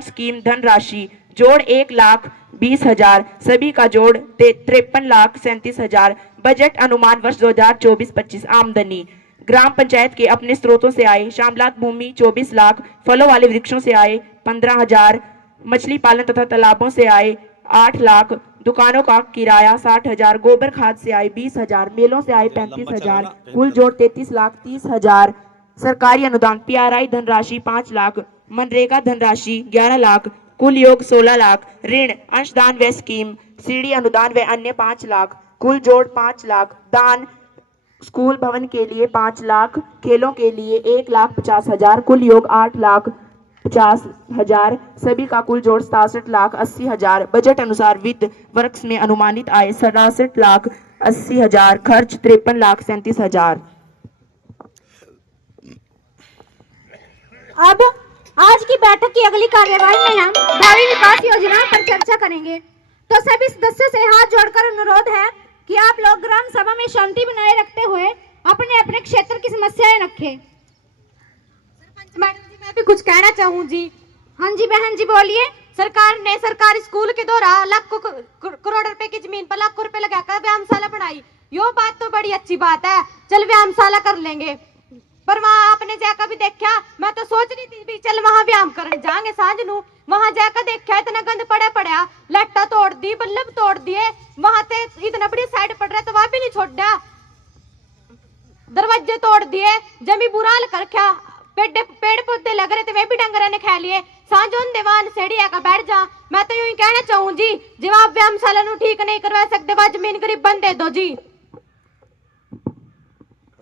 स्कीम धनराशि जोड़ 1,20,000, सभी का जोड़ 53,37,000। बजट अनुमान वर्ष 2024-25। आमदनी, ग्राम पंचायत के अपने स्रोतों से आए श्यामलात भूमि 24 लाख, फलों वाले वृक्षों से आए 15,000, मछली पालन तथा तालाबों से आए 8 लाख, दुकानों का किराया 60,000, गोबर खाद से आए 20,000, मेलों से आए 35,000, कुल जोड़ 33,30,000, सरकारी अनुदान PRI धनराशि 5 लाख, मनरेगा धनराशि 11 लाख, कुल योग 16 लाख, ऋण अंशदान व स्कीम सीडी अनुदान व अन्य 5 लाख, कुल जोड़ 5 लाख, दान स्कूल भवन के लिए 5 लाख, खेलों के लिए 1,50,000, कुल योग 8,50,000, सभी का कुल जोड़ 67,80,000। बजट अनुसार वित्त वर्ष में अनुमानित आय 67,80,000, खर्च 53,37,000। अब आज की बैठक की अगली कार्यवाही में हम भावी विकास योजनाओं पर चर्चा करेंगे। तो सभी सदस्यों से हाथ जोड़कर अनुरोध है कि आप लोग ग्राम सभा में शांति बनाए रखते हुए अपने अपने क्षेत्र की समस्याएं रखें। सरपंच मैडम जी, मैं भी कुछ कहना चाहूँ जी। हाँ जी बहन जी, बोलिए। सरकार ने सरकारी स्कूल के द्वारा लाखों करोड़ रुपए की जमीन पर लाखों रुपए लगाकर व्यायामशाला बनाई। यो बात तो बड़ी अच्छी बात है, चल व्यायामशाला कर लेंगे। पर वहाँ आपने जाकर भी देखा, मैं तो सोच रही थी भी चल वहाँ व्यायाम करने जाएंगे सांझ नू। वहाँ जाकर देखा इतना गंद पड़ा, लाटा तोड़ दी, बल्ब तोड़ दिए, वहाँ से इतना बड़ी साइड पड़ रहा तो वहाँ भी नहीं छोड़ा, दरवाजे तोड़ दिए, जमी बुरा हाल कर रखा, पेड़ पौधे लग रहे थे वे भी डंगरा ने खा लिए। सांझों देवान सेड़िया का बैठ जा। मैं तो यूं ही कहना चाहूँ जी, जब आप व्यायामशाला नू ठीक नहीं करवा सकते वह जमीन गरीब बन दे दो जी।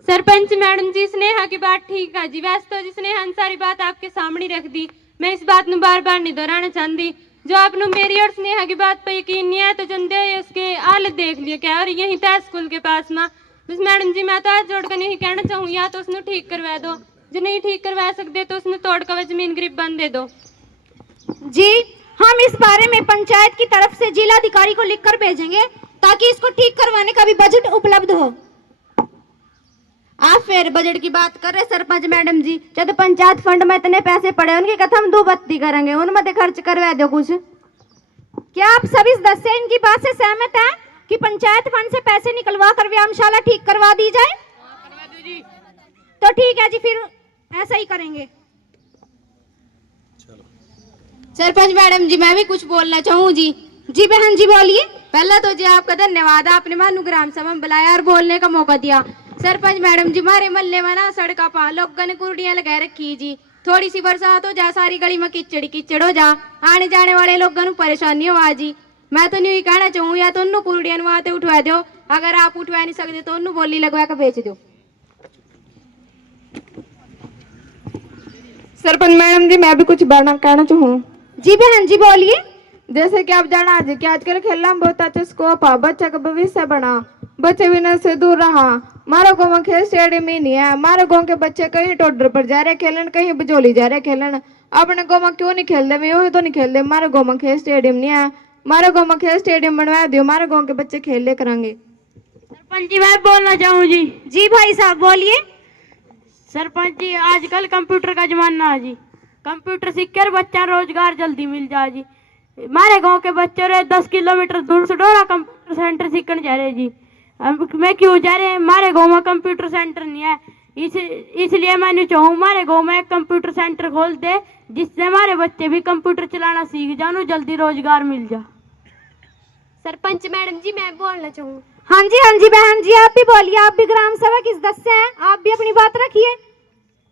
सरपंच मैडम जी, स्नेहा की बात ठीक है जी। वैसे तो जी स्नेहा ने सारी बात आपके सामने रख दी, मैं इस बात ਨੂੰ बार-बार नहीं दोहराना चाहती। जो आपने मेरी और स्नेहा की बात पर यकीन नहीं है तो जंदे उसके हालत देख लिया क्या, और यहीं था स्कूल के पास में। बस मैडम जी, मैं तो हाथ जोड़कर यही कहना चाहूँ, या तो उसने ठीक करवा दो, जो नहीं ठीक करवा सकते तो उसने तोड़ कर जमीन गरीब बन दे दो जी। हम इस बारे में पंचायत की तरफ से जिलाधिकारी को लिखकर भेजेंगे ताकि इसको ठीक करवाने का भी बजट उपलब्ध हो। आप फिर बजट की बात कर रहे सरपंच मैडम जी, जब पंचायत फंड में इतने पैसे पड़े उनकी कथा हम 2 बत्ती करेंगे, उनमें खर्च करवा दो कुछ। क्या आप सभी सदस्य इनकी बात से सहमत हैं कि पंचायत फंड से पैसे निकलवा कर व्यायामशाला ठीक करवा दी जाए? करवा दो जी। तो ठीक है जी, फिर ऐसा ही करेंगे। सरपंच मैडम जी, मैं भी कुछ बोलना चाहूँ जी। जी बहन जी, बोलिए। पहला तो जी आपका धन्यवाद, आपने मानू ग्राम सभा में बुलाया और बोलने का मौका दिया। सरपंच मैडम जी, हमारे मोहल्ले में ना सड़का पा लोगों ने कुर्डियां लगा रखी जी, थोड़ी सी बरसात हो जा सारी गली में कीचड़ हो जा, आने जाने वाले लोगों को परेशानी हो जी। मैं तो नहीं कहना चाहूँ, या तो उन्होंने कुर्डियां वहां उठवा दो, अगर आप उठवा नहीं सकते तो उन्होंने बोली लगवा कर बेच दो। सरपंच मैडम जी, मैं भी कुछ कहना चाहूँ। जी बहन जी, बोलिए। जैसे कि आप जाना जी कि आजकल खेलना में बहुत अच्छा स्कोप है, बच्चा का भविष्य बना, बच्चे बिना से दूर रहा। हमारे गाँव में खेल स्टेडियम ही नहीं है। हमारे गाँव के बच्चे कहीं टोडर पर जा रहे खेलन, कहीं बजोली जा रहे खेलन। अपने गाँव में क्यों नहीं खेलते? मैं यूँ तो नहीं खेलते। हमारे गाँव में खेल स्टेडियम नहीं है। हमारे गाँव में खेल स्टेडियम बनवा दो, हमारे गाँव के बच्चे खेल ले करेंगे। सरपंच जी, मैं बोलना चाहूँ जी। जी भाई साहब, बोलिए। सरपंच जी, आजकल कंप्यूटर का जमाना है जी, कंप्यूटर सीख कर बच्चा रोजगार जल्दी मिल जाए जी। हमारे गांव के बच्चे रहे 10 किलोमीटर दूर से डोरा कंप्यूटर सेंटर सीखने जा रहे जी। मैं क्यों जा रहे हैं? हमारे गांव में कंप्यूटर सेंटर नहीं है, इसलिए मैंने चाहूँ हमारे गांव में एक कंप्यूटर सेंटर खोल दे, जिससे हमारे बच्चे भी कंप्यूटर चलाना सीख जाए, जल्दी रोजगार मिल जाए। सरपंच मैडम जी, मैं बोलना चाहूँ, हाँ जी बहन जी, आप भी बोलिए, आप भी ग्राम सभा किस सदस्य हैं, आप भी अपनी बात रखिए।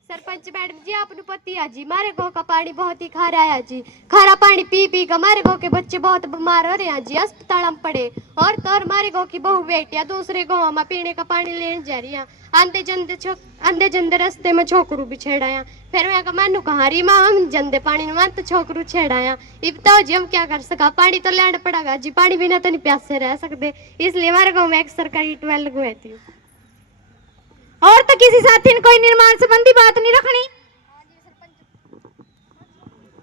सरपंच मैडम जी, आपने पति है जी, हमारे गांव का पानी बहुत ही खारा है जी। खारा पानी पी पी कर हमारे गांव के बच्चे बहुत बीमार हो रहे हैं जी, अस्पताल में पड़े। और तो हमारे गांव की बहु बेटियां दूसरे गांव में पीने का पानी लेने जा रही हैं। आंधे जंदे रास्ते में छोकरू भी छेड़ाया। फिर मैं मानू कहा रही माँ, हम जंदे पानी में तो छोकरू छेड़ाया। ये बताओ जी हम क्या कर सका, पानी तो लेना पड़ेगा जी, पानी बिना तो नहीं प्यासे रह सकते। इसलिए हमारे गाँव में एक सरकारी ट्यूबवेल लगवाई थी। और तो किसी साथी ने कोई निर्माण संबंधी बात नहीं रखनी?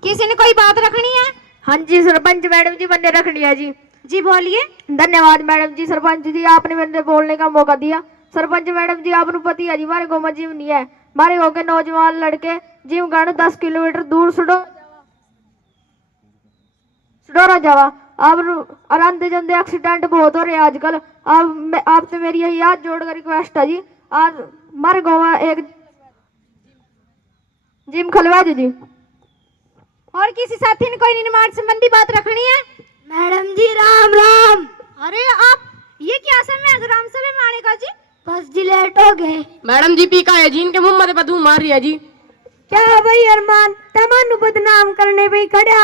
किसी ने कोई बात रखनी है? हाँ जी सरपंच मैडम जी, मैंने रखनी है जी। जी बोलिए। धन्यवाद मैडम जी। सरपंच जी, आपने मुझे बोलने का मौका दिया। सरपंच मैडम जी, आपको पता है जी, हमारे गाँव में जिम नहीं है। हमारे गाँव के नौजवान लड़के जिम करने 10 किलोमीटर दूर सुडोरा जावा। अब आंधे जंदे एक्सीडेंट बहुत हो रहे हैं आजकल। अब आपसे मेरी यही हाथ जोड़कर रिक्वेस्ट है जी, आज हमारे गाँव में एक जिम खुलवा दो जी। और किसी साथी ने कोई निर्माण संबंधी बात रखनी है? मैडम जी राम राम। अरे आप ये क्या समय है ग्राम सभा में आने का जी? बस जी लेट हो गए। मैडम जी पी का है जी, इनके मुंह में बदबू मार रही है जी। क्या भाई अरमान, तमानु बदनाम करने पे खड़ा,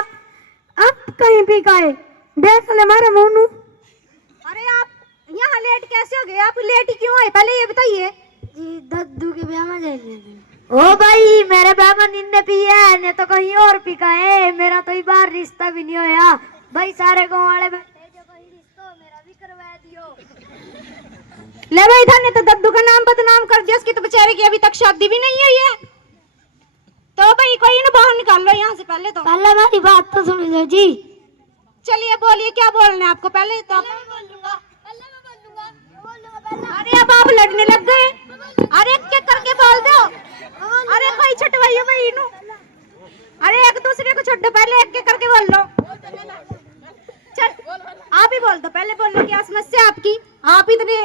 अब कहीं भी गए देख ले हमारा मोनू। अरे आप यहाँ लेट कैसे हो गए? आप लेट ही क्यों आए, पहले ये बताइए। जी दद्दू के ब्याह में जाएंगे। ओ भाई, मेरे ब्याह में नींद पी है ने तो कहीं और पी का है। मेरा तो बार रिश्ता भी नहीं होया भाई। सारे गाँव वाले बैठे जो कहीं रिश्ता मेरा भी करवा दियो। ले भाई, था ने तो दद्दू का नाम बदनाम कर दिया। उसकी तो बेचारे की अभी तक शादी भी नहीं हुई है। तो भाई कोई ना बाहर निकाल लो यहाँ से। पहले हमारी बात तो सुन लो जी। चलिए बोलिए, क्या बोलना है आपको? पहले तो अरे अब आप लड़ने लग गए। अरे एक करके बोल दो। अरे कोई छटवाइयो भाई नू। अरे एक दूसरे को छोड़ दो, पहले एक करके बोल लो। चल आप ही बोल दो, पहले बोल लो क्या समस्या आपकी। आप इतने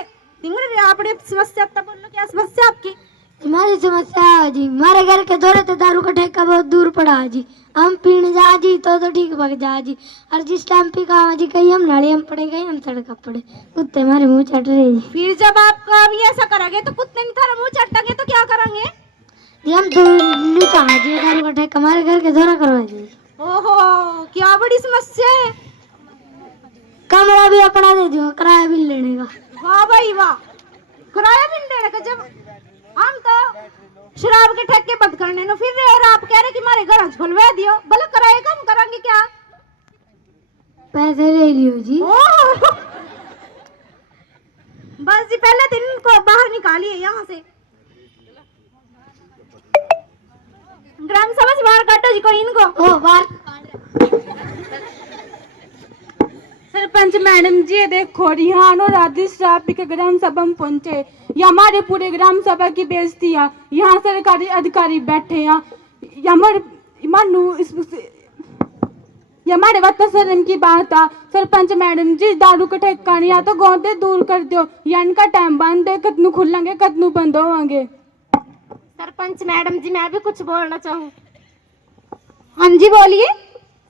आपने समस्या तब बोल लो क्या समस्या आपकी। हमारी समस्या है जी, हमारे घर के दौरे तो दारू का ठेका बहुत दूर पड़ा है जी। हम पीने जा जी तो ठीक भाग जा जी। और जिस टाइम पी का जी, कहीं हम नाली हम पड़े, कहीं हम सड़क पड़े, कुत्ते हमारे मुंह चट रहे जी। फिर जब आप कभी ऐसा करोगे तो कुत्ते ने थारा मुंह चटेंगे तो क्या करेंगे जी? हम तो लूटा जी, दारू का ठेका हमारे घर के दौरा करवा जी। ओहो, क्या बड़ी समस्या है। कमरा भी अपना दे दो, किराया भी लेने का। वाह भाई वाह, किराया भी देने का। जब हम तो शराब के ठेके बंद करने नो फिर और आप कह रहे कि हमारे घर खुलवा दियो, भले किराया कम करेंगे क्या? पैसे ले लियो जी। बस जी पहले दिन को बाहर निकालिए यहाँ से। ग्राम सभा से बाहर काटो जी कोई इनको। ओ बाहर। सरपंच मैडम जी, ये देखो रिहान और आदिश रापी के ग्राम सभा में पहुंचे। ये हमारे पूरे ग्राम सभा की बेइज्जती है। यहाँ सरकारी अधिकारी बैठे हैं। ये हमारे बात तो शर्म की बात है। सरपंच मैडम जी, दारू का ठेका नहीं, या तो गाँव से दूर कर दो या इनका टाइम बंद है, कतनू खुलेंगे कतनू बंद होंगे। सरपंच मैडम जी, मैं भी कुछ बोलना चाहूँ। हाँ जी बोलिए।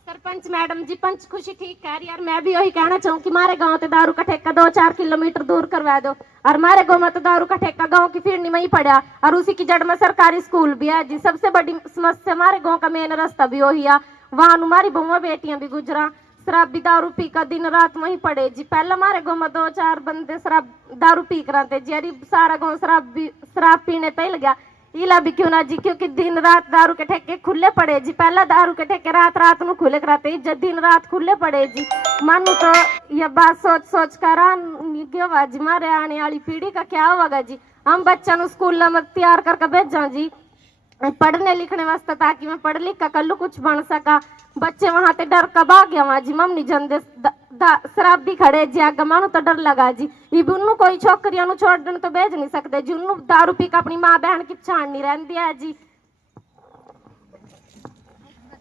सरपंच मैडम जी, पंच खुशी ठीक कह रही है। मैं भी यही कहना चाहूँ कि हमारे गांव से दारू का ठेका 2-4 किलोमीटर दूर करवा दो। और हमारे गांव में तो दारू का ठेका गांव की फिरनी में ही पड़ा, और उसी की जड़ में सरकारी स्कूल भी है जी। सबसे बड़ी समस्या हमारे गांव का मेन रास्ता भी वही है। वहाँ हमारी बहुआ बेटियां भी गुजरा, शराबी दारू पी कर दिन रात वहीं पड़े जी। पहले हमारे गाँव में 2-4 बंदे शराब दारू पी कर आते जी। अरे सारा गाँव शराब पीने पे ही गया। इला भी क्यों ना जी, क्योंकि दिन रात दारू के ठेके खुले पड़े जी। पहला दारू के ठेके रात रात में खुले कराते, जब दिन रात खुले पड़े जी। मानो तो यह बात सोच सोच कर जी, हमारे आने वाली पीढ़ी का क्या होगा जी। हम बच्चा नु स्कूल में तैयार करके भेजा जी पढ़ने लिखने वास्ते, ताकि मैं पढ़ लिख कर कल कुछ बन सका। बच्चे वहां ते डर का भाग गया वहां जी। मम्मी जंदे शराब भी खड़े जी, आगे मानो तो डर लगा जी। उन्नू कोई छोकरियों नु छोड़ने तो भेज नहीं सकते जी। उन्नू दारू पी के अपनी माँ बहन की पछाण नहीं रहती है जी।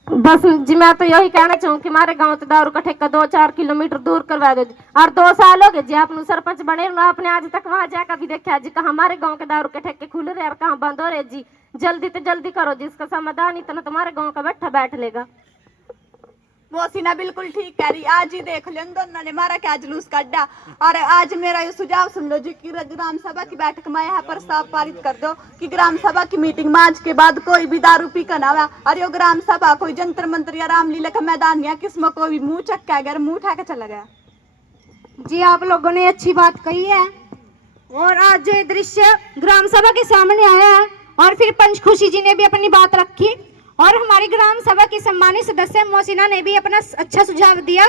बस जी मैं तो यही कहना चाहूँ कि हमारे गाँव से दारू का ठेका 2-4 किलोमीटर दूर करवा दो जी। और 2 साल हो गए जी आप सरपंच बने, आपने आज तक वहां जाकर भी देखा जी कहाँ हमारे गाँव के दारू के ठेके खुल रहे और कहाँ बंद हो रहे जी। जल्दी तो जल्दी करो जी, इसका समाधान इतना तुम्हारे गाँव का बैठा बैठ लेगा। मोसीना बिल्कुल ठीक कह रही। आज ही देख लो इन दोनों ने मारा क्या जुलूस काटा। और आज मेरा ये सुझाव सुन लो जी कि ग्राम सभा की बैठक में यह प्रस्ताव पारित कर दो कि ग्राम सभा की मीटिंग में आज के बाद कोई भी दारू पी कर ना हुआ। और यो ग्राम सभा कोई जंतर मंत्र या रामलीला का मैदान नहीं है, किसमें कोई भी मुंह चक्का गया, मुंह उठा के चला गया। जी आप लोगों ने अच्छी बात कही है। और आज जो ये दृश्य ग्राम सभा के सामने आया है और फिर पंचखुशी जी ने भी अपनी बात रखी और हमारी ग्राम सभा की सम्मानित सदस्य मोहसिना ने भी अपना अच्छा सुझाव दिया।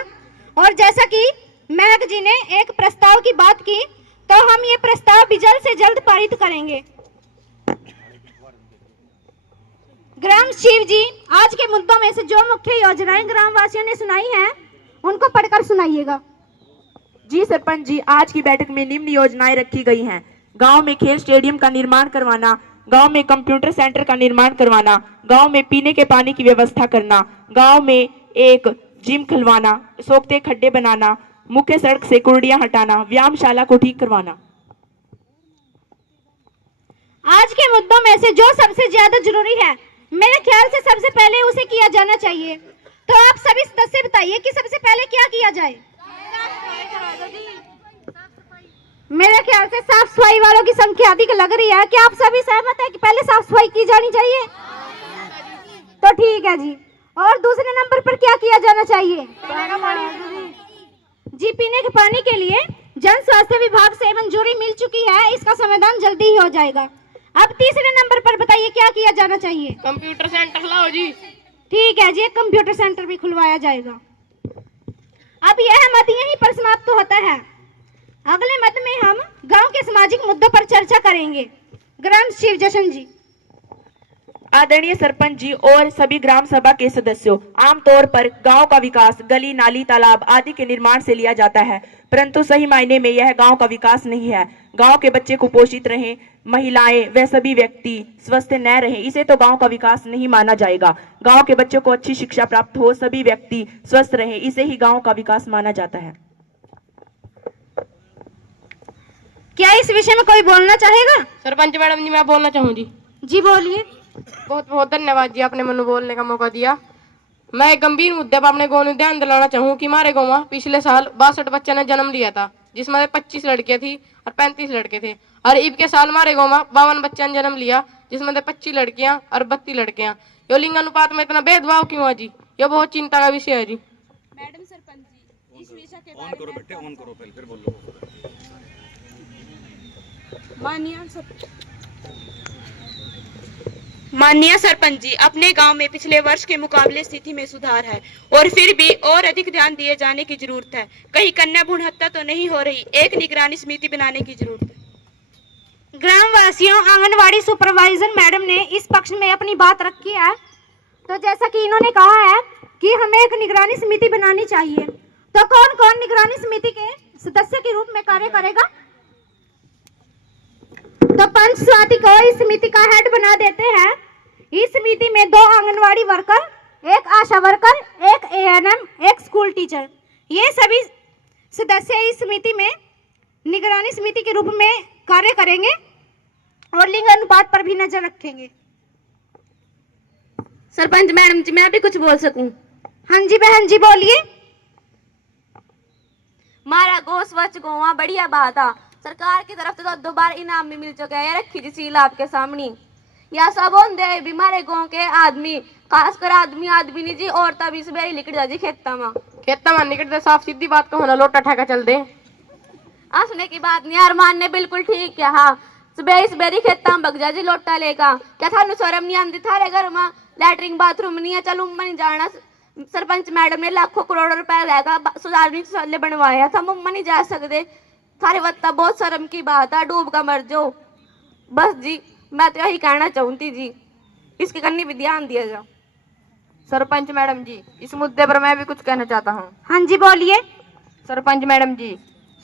और जैसा कि महक जी ने एक प्रस्ताव की बात की, तो हम ये प्रस्ताव भी जल्द से जल्द पारित करेंगे। ग्राम शिव जी, आज के मुद्दों में से जो मुख्य योजनाएं ग्राम वासियों ने सुनाई हैं, उनको पढ़कर सुनाइएगा। जी सरपंच जी, आज की बैठक में निम्न योजनाएं रखी गई हैं। गांव में खेल स्टेडियम का निर्माण करवाना, गांव में कंप्यूटर सेंटर का निर्माण करवाना, गांव में पीने के पानी की व्यवस्था करना, गांव में एक जिम खुलवाना, सोखते खड्डे बनाना, मुख्य सड़क से कुर्डियां हटाना, व्यायामशाला को ठीक करवाना। आज के मुद्दों में से जो सबसे ज्यादा जरूरी है, मेरे ख्याल से सबसे पहले उसे किया जाना चाहिए। तो आप सभी सदस्य बताइए कि सबसे पहले क्या किया जाए। मेरे ख्याल से साफ सफाई वालों की संख्या अधिक लग रही है। क्या आप सभी सहमत हैं कि पहले साफ सफाई की जानी चाहिए? तो ठीक है जी। और दूसरे नंबर पर क्या किया जाना चाहिए? जी, पीने के पानी के लिए जन स्वास्थ्य विभाग से मंजूरी मिल चुकी है, इसका समाधान जल्दी ही हो जाएगा। अब तीसरे नंबर पर बताइए क्या किया जाना चाहिए? कंप्यूटर सेंटर लाओ जी। ठीक है जी, एक कंप्यूटर सेंटर भी खुलवाया जाएगा। अब यह मत यहीं पर समाप्त होता है। अगले मत में हम गांव के सामाजिक मुद्दों पर चर्चा करेंगे। ग्राम शिव जशन जी। आदरणीय सरपंच जी और सभी ग्राम सभा के सदस्यों, आमतौर पर गांव का विकास गली नाली तालाब आदि के निर्माण से लिया जाता है, परंतु सही मायने में यह गांव का विकास नहीं है। गांव के बच्चे कुपोषित रहें, महिलाएं व सभी व्यक्ति स्वस्थ न रहें, इसे तो गांव का विकास नहीं माना जाएगा। गांव के बच्चों को अच्छी शिक्षा प्राप्त हो, सभी व्यक्ति स्वस्थ रहें, इसे ही गांव का विकास माना जाता है। क्या इस विषय में कोई बोलना चाहेगा? सरपंच मैडम जी, मैं बोलना चाहूँ जी। जी बोलिए। बहुत बहुत धन्यवाद जी, आपने मनु बोलने का मौका दिया। मैं एक गंभीर मुद्दे पर अपने गाँव में ध्यान दिलाना चाहूँ कि हमारे गाँव में पिछले साल 62 बच्चे ने जन्म लिया था, जिसमें 25 लड़के थी और 35 लड़के थे। और ईब के साल हमारे गाँव में 52 बच्चों ने जन्म लिया, जिसमें 25 लड़कियां और 32 लड़कियां। यो लिंग अनुपात में इतना भेदभाव क्यों है जी? ये बहुत चिंता का विषय है जी। मैडम सरपंच जी, इस विषय के ऑन करो बेटे, ऑन करो पहले, फिर बोलो। माननीय सरपंच जी, अपने गांव में पिछले वर्ष के मुकाबले स्थिति में सुधार है और फिर भी और अधिक ध्यान दिए जाने की जरूरत है। कहीं कन्या भ्रूण हत्या तो नहीं हो रही, एक निगरानी समिति बनाने की जरूरत है। ग्राम वासियों, आंगनवाड़ी सुपरवाइजर मैडम ने इस पक्ष में अपनी बात रखी है। तो जैसा कि इन्होंने कहा है कि हमें एक निगरानी समिति बनानी चाहिए, तो कौन कौन निगरानी समिति के सदस्य के रूप में कार्य करेगा? तो पंच स्वाति को इस समिति का हेड बना देते हैं। इस समिति में 2 आंगनवाड़ी वर्कर, 1 आशा वर्कर, 1 एएनएम, 1 स्कूल टीचर, ये सभी सदस्य इस समिति में निगरानी समिति के रूप में कार्य करेंगे और लिंग अनुपात पर भी नजर रखेंगे। सरपंच मैडम जी, मैं भी कुछ बोल सकूं? हाँ जी बहन जी, बोलिए। मारा गो स्वच्छ गोवा बढ़िया बात आ। सरकार की तरफ से तो 2 बार इनाम भी मिल चुका है। रखी जी सील आपके सामने। या सब होंगे भी हमारे गाँव के आदमी, खासकर आदमी नहीं जी, और तभी सुबह निकट जा जी खेता में निकट दे, साफ सीधी बात को होना, लोटा ठेका चल दे। हंसने की बात नहीं, अरमान ने बिल्कुल ठीक किया। हाँ, सुबह खेता में भग जा जी लोटा लेगा। क्या थानू शर्म नहीं आती? थारे घर में लैटरिन बाथरूम नहीं है, चलो नहीं जाना। सरपंच मैडम ने लाखों करोड़ों रुपए लगा सुधारने बनवाया था, मुम्मा नहीं जा सकते। थारे वत्ता बहुत शर्म की बात है, डूब का मर जाओ। बस जी, मैं तो यही कहना चाहती जी, इसके करने भी ध्यान दिया जाओ। सरपंच मैडम जी, इस मुद्दे पर मैं भी कुछ कहना चाहता हूँ। हाँ जी बोलिए। सरपंच मैडम जी,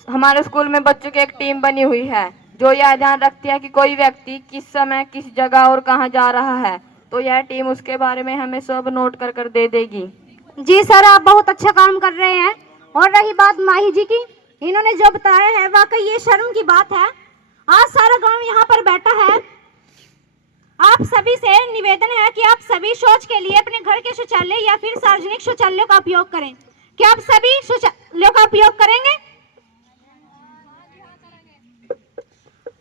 हमारे स्कूल में बच्चों की एक टीम बनी हुई है जो यह ध्यान रखती है कि कोई व्यक्ति किस समय किस जगह और कहाँ जा रहा है, तो यह टीम उसके बारे में हमें सब नोट कर दे देगी। जी सर, आप बहुत अच्छा काम कर रहे हैं। और रही बात माही जी की, इन्होंने जो बताया है वाकई ये शर्म की बात है। आज सारा गांव यहाँ पर बैठा है आप सभी से निवेदन है कि आप सभी शौच के लिए अपने घर के शौचालय या फिर सार्वजनिक शौचालयों का उपयोग करें। क्या आप सभी शौचालयों का उपयोग करेंगे?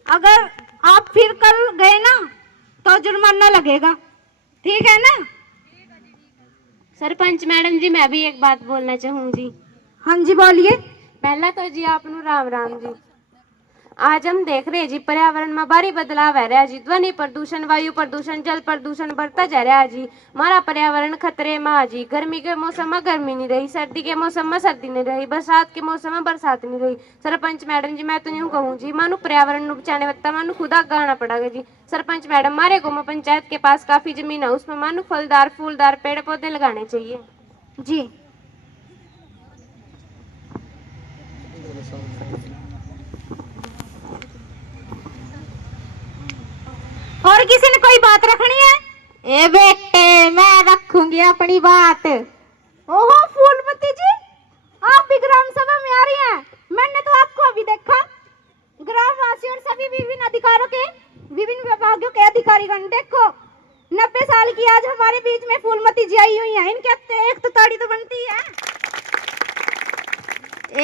अगर आप फिर कल गए ना तो जुर्माना लगेगा, ठीक है ना? सरपंच मैडम जी, मैं भी एक बात बोलना चाहूँ जी। हाँ जी बोलिए। पहला तो जी आप नु राम राम जी। आज हम देख रहे हैं जी पर्यावरण में भारी बदलाव है रहा जी। ध्वनि प्रदूषण, वायु प्रदूषण, जल प्रदूषण बढ़ता जा रहा है जी। हमारा पर्यावरण खतरे में है जी। गर्मी के मौसम में गर्मी नहीं रही, सर्दी के मौसम में सर्दी नहीं रही, बरसात के मौसम में बरसात नहीं रही। सरपंच मैडम जी, मैं तो यूँ कहूँ जी, मानो पर्यावरण नु बचाने वत्ता मानो खुदा गाना पड़ेगा जी। सरपंच मैडम, हमारे गाँव में पंचायत के पास काफी जमीन है, उसमें मानो फलदार फूलदार पेड़ पौधे लगाने चाहिए जी। और किसी ने कोई बात रखनी है? ए बेटे, मैं रखूंगी अपनी बात। ओहो फूलमती जी, आप भी ग्राम सभा में आ रही हैं। मैंने तो आपको अभी देखा। ग्रामवासी और सभी विभिन्न अधिकारों के, विभिन्न विभागों के अधिकारीगण, देखो 90 साल की आज हमारे बीच में फूलमती जी आई हुई हैं। इनके एक तो ताड़ी तो बनती है।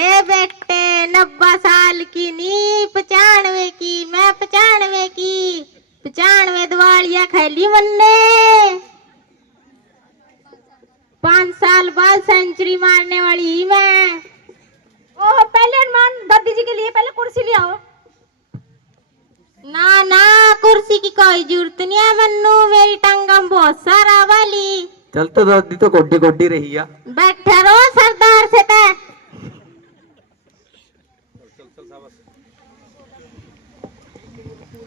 ए बेटे, 90 साल की नहीं, 95 की। मैं 95 की, 95 दिवालियां खेली मन्ने। 5 साल बाद सेंचुरी मारने वाली ही मैं। ओह, पहले अरमान दादी जी के लिए पहले कुर्सी ले आओ। ना ना, कुर्सी की कोई जरूरत नहीं है मन्नू, मेरी टंगम बहुत सारा वाली। चल तो दादी तो गोड्डी गोड्डी रही है। बैठा रहो सरदार से तय।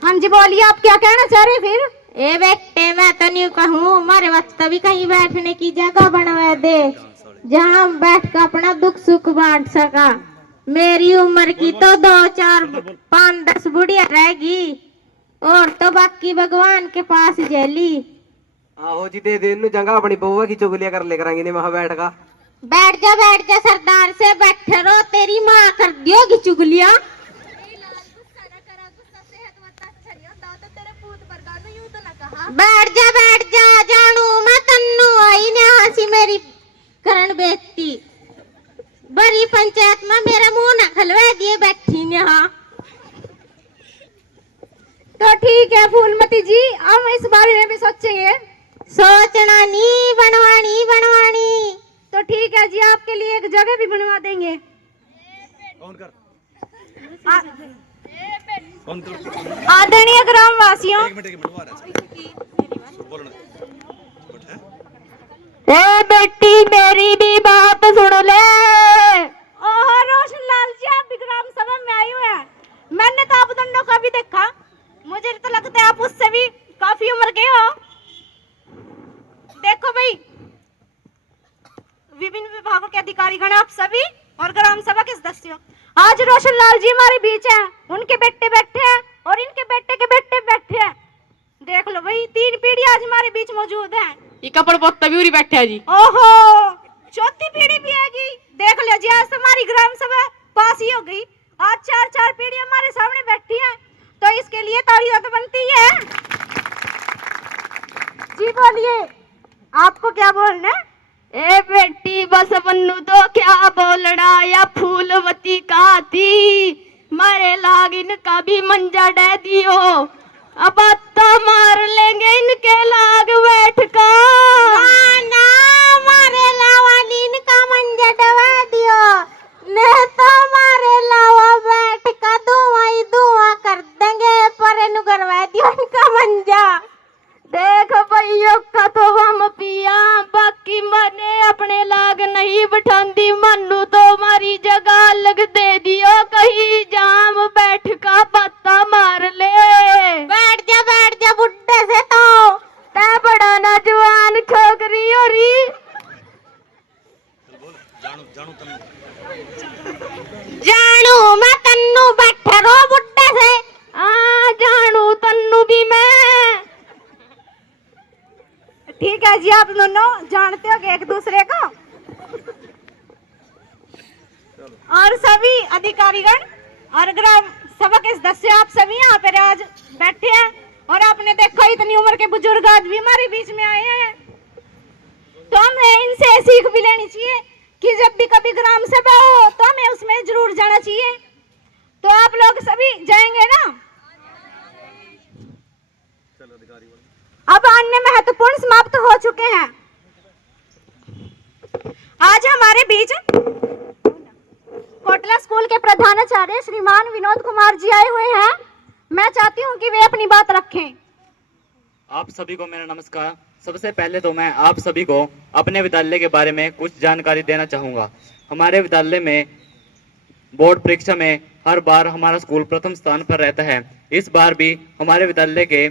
हाँ जी बोलिए, आप क्या कहना चाह रहे फिर? ए बेटे, मैं तो नहीं कहूँ, हमारे वास्ते भी कहीं बैठने की जगह बनवा दे, जहाँ हम बैठ कर अपना दुख सुख बांट सका। मेरी उम्र की तो 2 4 5 10 बुढ़िया रहेगी, और तो बाकी भगवान के पास जेली। आहो जी, दे दे इन्नू जगह, अपनी बउआ की चुगलियां कर ले करांगे ने वहां बैठ का। बैठ जा सरदार से, बैठे रहो, तेरी माँ कर दियोगी चुगलियां। बैठ जा, जानू मैं तन्नू आई ने हंसी मेरी करण बेचती। बड़ी पंचायत में मेरा मुंह न खलवा दिए बैठी ने। हाँ तो ठीक है फूलमती जी, हम इस बारे में भी सोचेंगे। सोचना नहीं, बनवानी। तो ठीक है जी, आपके लिए एक जगह भी बनवा देंगे। आदरणीय ग्रामवासियों, ए बेटी, मेरी भी बात सुन ले। ओह रोशन लाल जी, आप भी ग्राम सभा में आए हुए हैं। मैंने तो आप दोनों का भी देखा, मुझे तो लगता है आप उससे भी काफी उम्र के हो। देखो भाई, विभिन्न विभागों के अधिकारीगण आप सभी और ग्राम सभा के सदस्य, आज रोशन लाल जी हमारे बीच हैं। उनके बेटे बैठे हैं और इनके बेटे के बेटे बैठे हैं। देख लो भाई, 3 पीढ़ी आज हमारे बीच मौजूद है। ये कपड़ पोता भी उरी बैठे है जी। ओहो, 4थी पीढ़ी भी आएगी। देख लो जी, आज हमारी ग्राम सभा पास ही हो गई। आज 4 पीढ़ी हमारे सामने बैठी हैं, तो इसके लिए तालियां तो बनती है। जी बोलिए, आपको क्या बोलना है? ए बेटी, बस मन्नू तो क्या बोलना, या फूलवती का थी, मारे लाग इनका भी मंजा डे दियो। अब तो मार लेंगे इनके लाग बैठ का। ना मारे लावानी इनका मंजा डवा दियो, ने तो मारे लावा बैठ का धुआं कर देंगे, पर इनु करवा दियो इनका मंजा। देख भैया का तो हम पिया, बाकी मने अपने लाग नहीं बिठांदी। मनु तो मारी जगह लग दे दियो, कहीं जाम बैठ का बाता मार ले। बैठ जा बुड्ढे से, तो तै बड़ा ना जवान छोकरी हो रही। जानू मैं तन्नू, बैठे रो बुड्ढे से। जानू तन्नू भी मैं। ठीक है जी, आप दोनों जानते हो एक दूसरे को। और सभी अधिकारीगण और ग्राम सभा के सदस्य, आप सभी यहाँ पे आज बैठे हैं और आपने देखा इतनी उम्र के बुजुर्ग आदमी हमारे बीच में आए हैं, तो हमें इनसे सीख भी लेनी चाहिए कि जब भी कभी ग्राम सभा हो तो हमें उसमें जरूर जाना चाहिए। तो आप लोग सभी जाएंगे ना? अब अन्य महत्वपूर्ण समाप्त हो चुके हैं। आज हमारे बीच कोटला स्कूल के प्रधानाचार्य श्रीमान विनोद कुमार जी आए हुए हैं। मैं चाहती हूं कि वे अपनी बात रखें। आप सभी को मेरा नमस्कार। सबसे पहले तो मैं आप सभी को अपने विद्यालय के बारे में कुछ जानकारी देना चाहूँगा। हमारे विद्यालय में बोर्ड परीक्षा में हर बार हमारा स्कूल प्रथम स्थान पर रहता है। इस बार भी हमारे विद्यालय के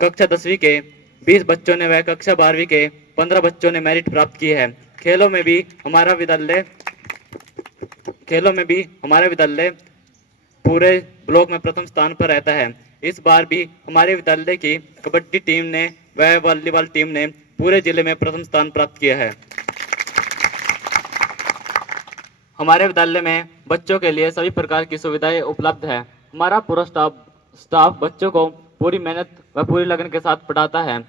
कक्षा 10वीं के 20 बच्चों ने व कक्षा 12वीं के 15 बच्चों ने मेरिट प्राप्त की है। खेलों में भी हमारा विद्यालय पूरे ब्लॉक में प्रथम स्थान पर रहता है। इस बार भी हमारे विद्यालय की कबड्डी टीम ने व वॉलीबॉल टीम ने पूरे जिले में प्रथम स्थान प्राप्त किया है। हमारे विद्यालय में बच्चों के लिए सभी प्रकार की सुविधाएं उपलब्ध है। हमारा पूरा स्टाफ बच्चों को पूरी मेहनत व पूरी लगन के साथ पढ़ाता है।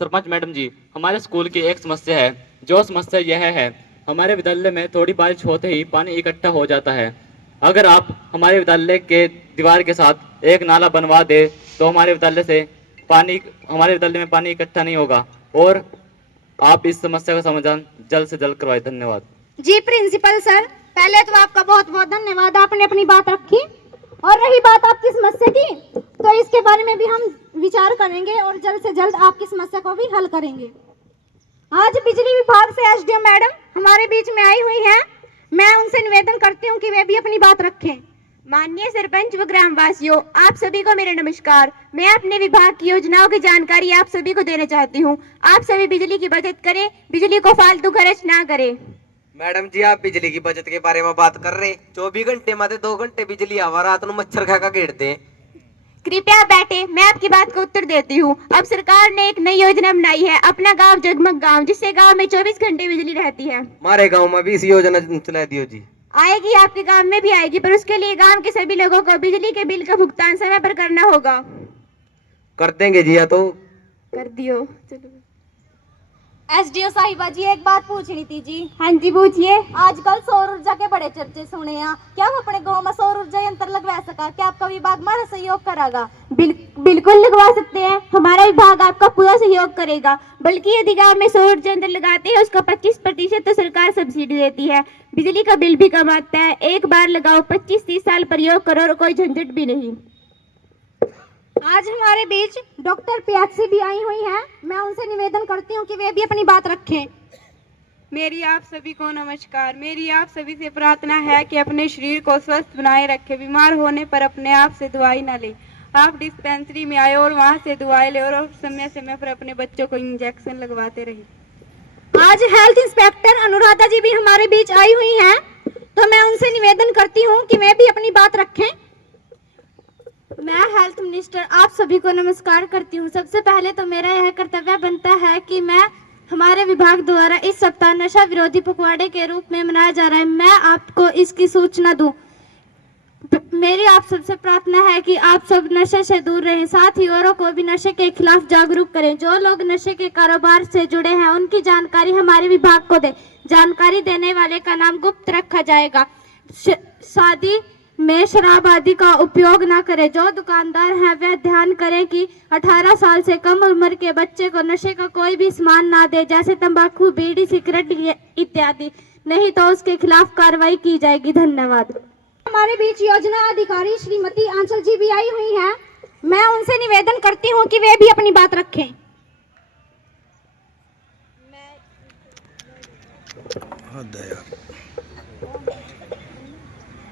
सरपंच मैडम जी, हमारे स्कूल की एक समस्या है। जो समस्या यह है, हमारे विद्यालय में थोड़ी बारिश होते ही पानी इकट्ठा हो जाता है। अगर आप हमारे विद्यालय के दीवार के साथ एक नाला बनवा दे तो हमारे विद्यालय में पानी इकट्ठा नहीं होगा और आप इस समस्या का समाधान जल्द से जल्द करवाएं। धन्यवाद। जी प्रिंसिपल सर, पहले तो आपका बहुत बहुत धन्यवाद, आपने अपनी बात रखी। और रही बात आपकी समस्या की, तो इसके बारे में भी हम विचार करेंगे और जल्द से जल्द आपकी समस्या को भी हल करेंगे। आज बिजली विभाग से एसडीओ मैडम हमारे बीच में आई हुई हैं। मैं उनसे निवेदन करती हूँ कि वे भी अपनी बात रखें। माननीय सरपंच व ग्रामवासियों, आप सभी को मेरा नमस्कार। मैं अपने विभाग की योजनाओं की जानकारी आप सभी को देना चाहती हूँ। आप सभी बिजली की बचत करें, बिजली को फालतू खर्च ना करें। मैडम जी, आप बिजली की बचत के बारे में बात कर रहे। 24 घंटे में 2 घंटे बिजली आवा, रात को मच्छर खा का घेरते हैं। कृपया बैठे, मैं आपकी बात को उत्तर देती हूँ। अब सरकार ने एक नई योजना बनाई है, अपना गांव जगमग गांव, जिससे गांव में 24 घंटे बिजली रहती है। हमारे गांव में भी इसी योजना चला दियो जी। आएगी, आपके गांव में भी आएगी, पर उसके लिए गांव के सभी लोगों को बिजली के बिल का भुगतान समय पर करना होगा। कर देंगे जी, या तो कर दियो। चलो एसडीओ साहिबा जी, एक बात पूछनी थी जी। हाँ जी, पूछिए। आजकल सौर ऊर्जा के बड़े चर्चे सुने हैं, क्या हम अपने गांव में सौर ऊर्जा यंत्र लगवा सका? क्या आपका विभाग हमारा सहयोग करागा? बिल्कुल लगवा सकते हैं, हमारा विभाग आपका पूरा सहयोग करेगा। बल्कि यदि गांव में सौर ऊर्जा यंत्र लगाते हैं, उसका 25% तो सरकार सब्सिडी देती है। बिजली का बिल भी कम आता है। एक बार लगाओ, 25-30 साल प्रयोग करो और कोई झंझट भी नहीं। आज हमारे बीच डॉक्टर प्यासी भी आई हुई हैं। मैं उनसे निवेदन करती हूँ कि वे भी अपनी बात रखें। मेरी आप सभी को नमस्कार। मेरी आप सभी से प्रार्थना है कि अपने शरीर को स्वस्थ बनाए रखें। बीमार होने पर अपने आप से दवाई न ले। आप डिस्पेंसरी में आए और वहां से दवाई ले और समय समय पर अपने बच्चों को इंजेक्शन लगवाते रहिए। आज हेल्थ इंस्पेक्टर अनुराधा जी भी हमारे बीच आई हुई हैं, तो मैं उनसे निवेदन करती हूँ कि वे भी अपनी बात रखें। मैं हेल्थ मिनिस्टर आप सभी को नमस्कार करती हूँ। सबसे पहले तो मेरा यह कर्तव्य बनता है कि मैं हमारे विभाग द्वारा इस सप्ताह नशा विरोधी पखवाड़े के रूप में मनाया जा रहा है, मैं आपको इसकी सूचना दूं। मेरी आप सबसे प्रार्थना है कि आप सब नशे से दूर रहें, साथ ही औरों को भी नशे के खिलाफ जागरूक करें। जो लोग नशे के कारोबार से जुड़े हैं, उनकी जानकारी हमारे विभाग को दें। जानकारी देने वाले का नाम गुप्त रखा जाएगा। शादी में शराब आदि का उपयोग न करें। जो दुकानदार हैं वह ध्यान करें कि 18 साल से कम उम्र के बच्चे को नशे का कोई भी सामान ना दे, जैसे तंबाकू, बीड़ी, सिगरेट इत्यादि, नहीं तो उसके खिलाफ कार्रवाई की जाएगी। धन्यवाद। हमारे बीच योजना अधिकारी श्रीमती आंचल जी भी आई हुई हैं। मैं उनसे निवेदन करती हूँ कि वे भी अपनी बात रखें।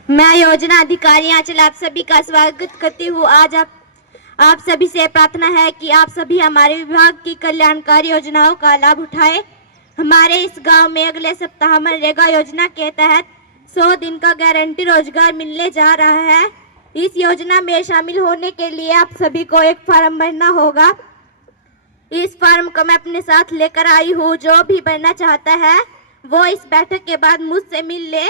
मैं योजना अधिकारी आंचल आप सभी का स्वागत करती हूँ। आज आप सभी से प्रार्थना है कि आप सभी हमारे विभाग की कल्याणकारी योजनाओं का लाभ उठाएं। हमारे इस गांव में अगले सप्ताह मनरेगा योजना के तहत 100 दिन का गारंटी रोजगार मिलने जा रहा है। इस योजना में शामिल होने के लिए आप सभी को एक फॉर्म भरना होगा। इस फॉर्म को मैं अपने साथ लेकर आई हूँ। जो भी भरना चाहता है वो इस बैठक के बाद मुझसे मिल ले।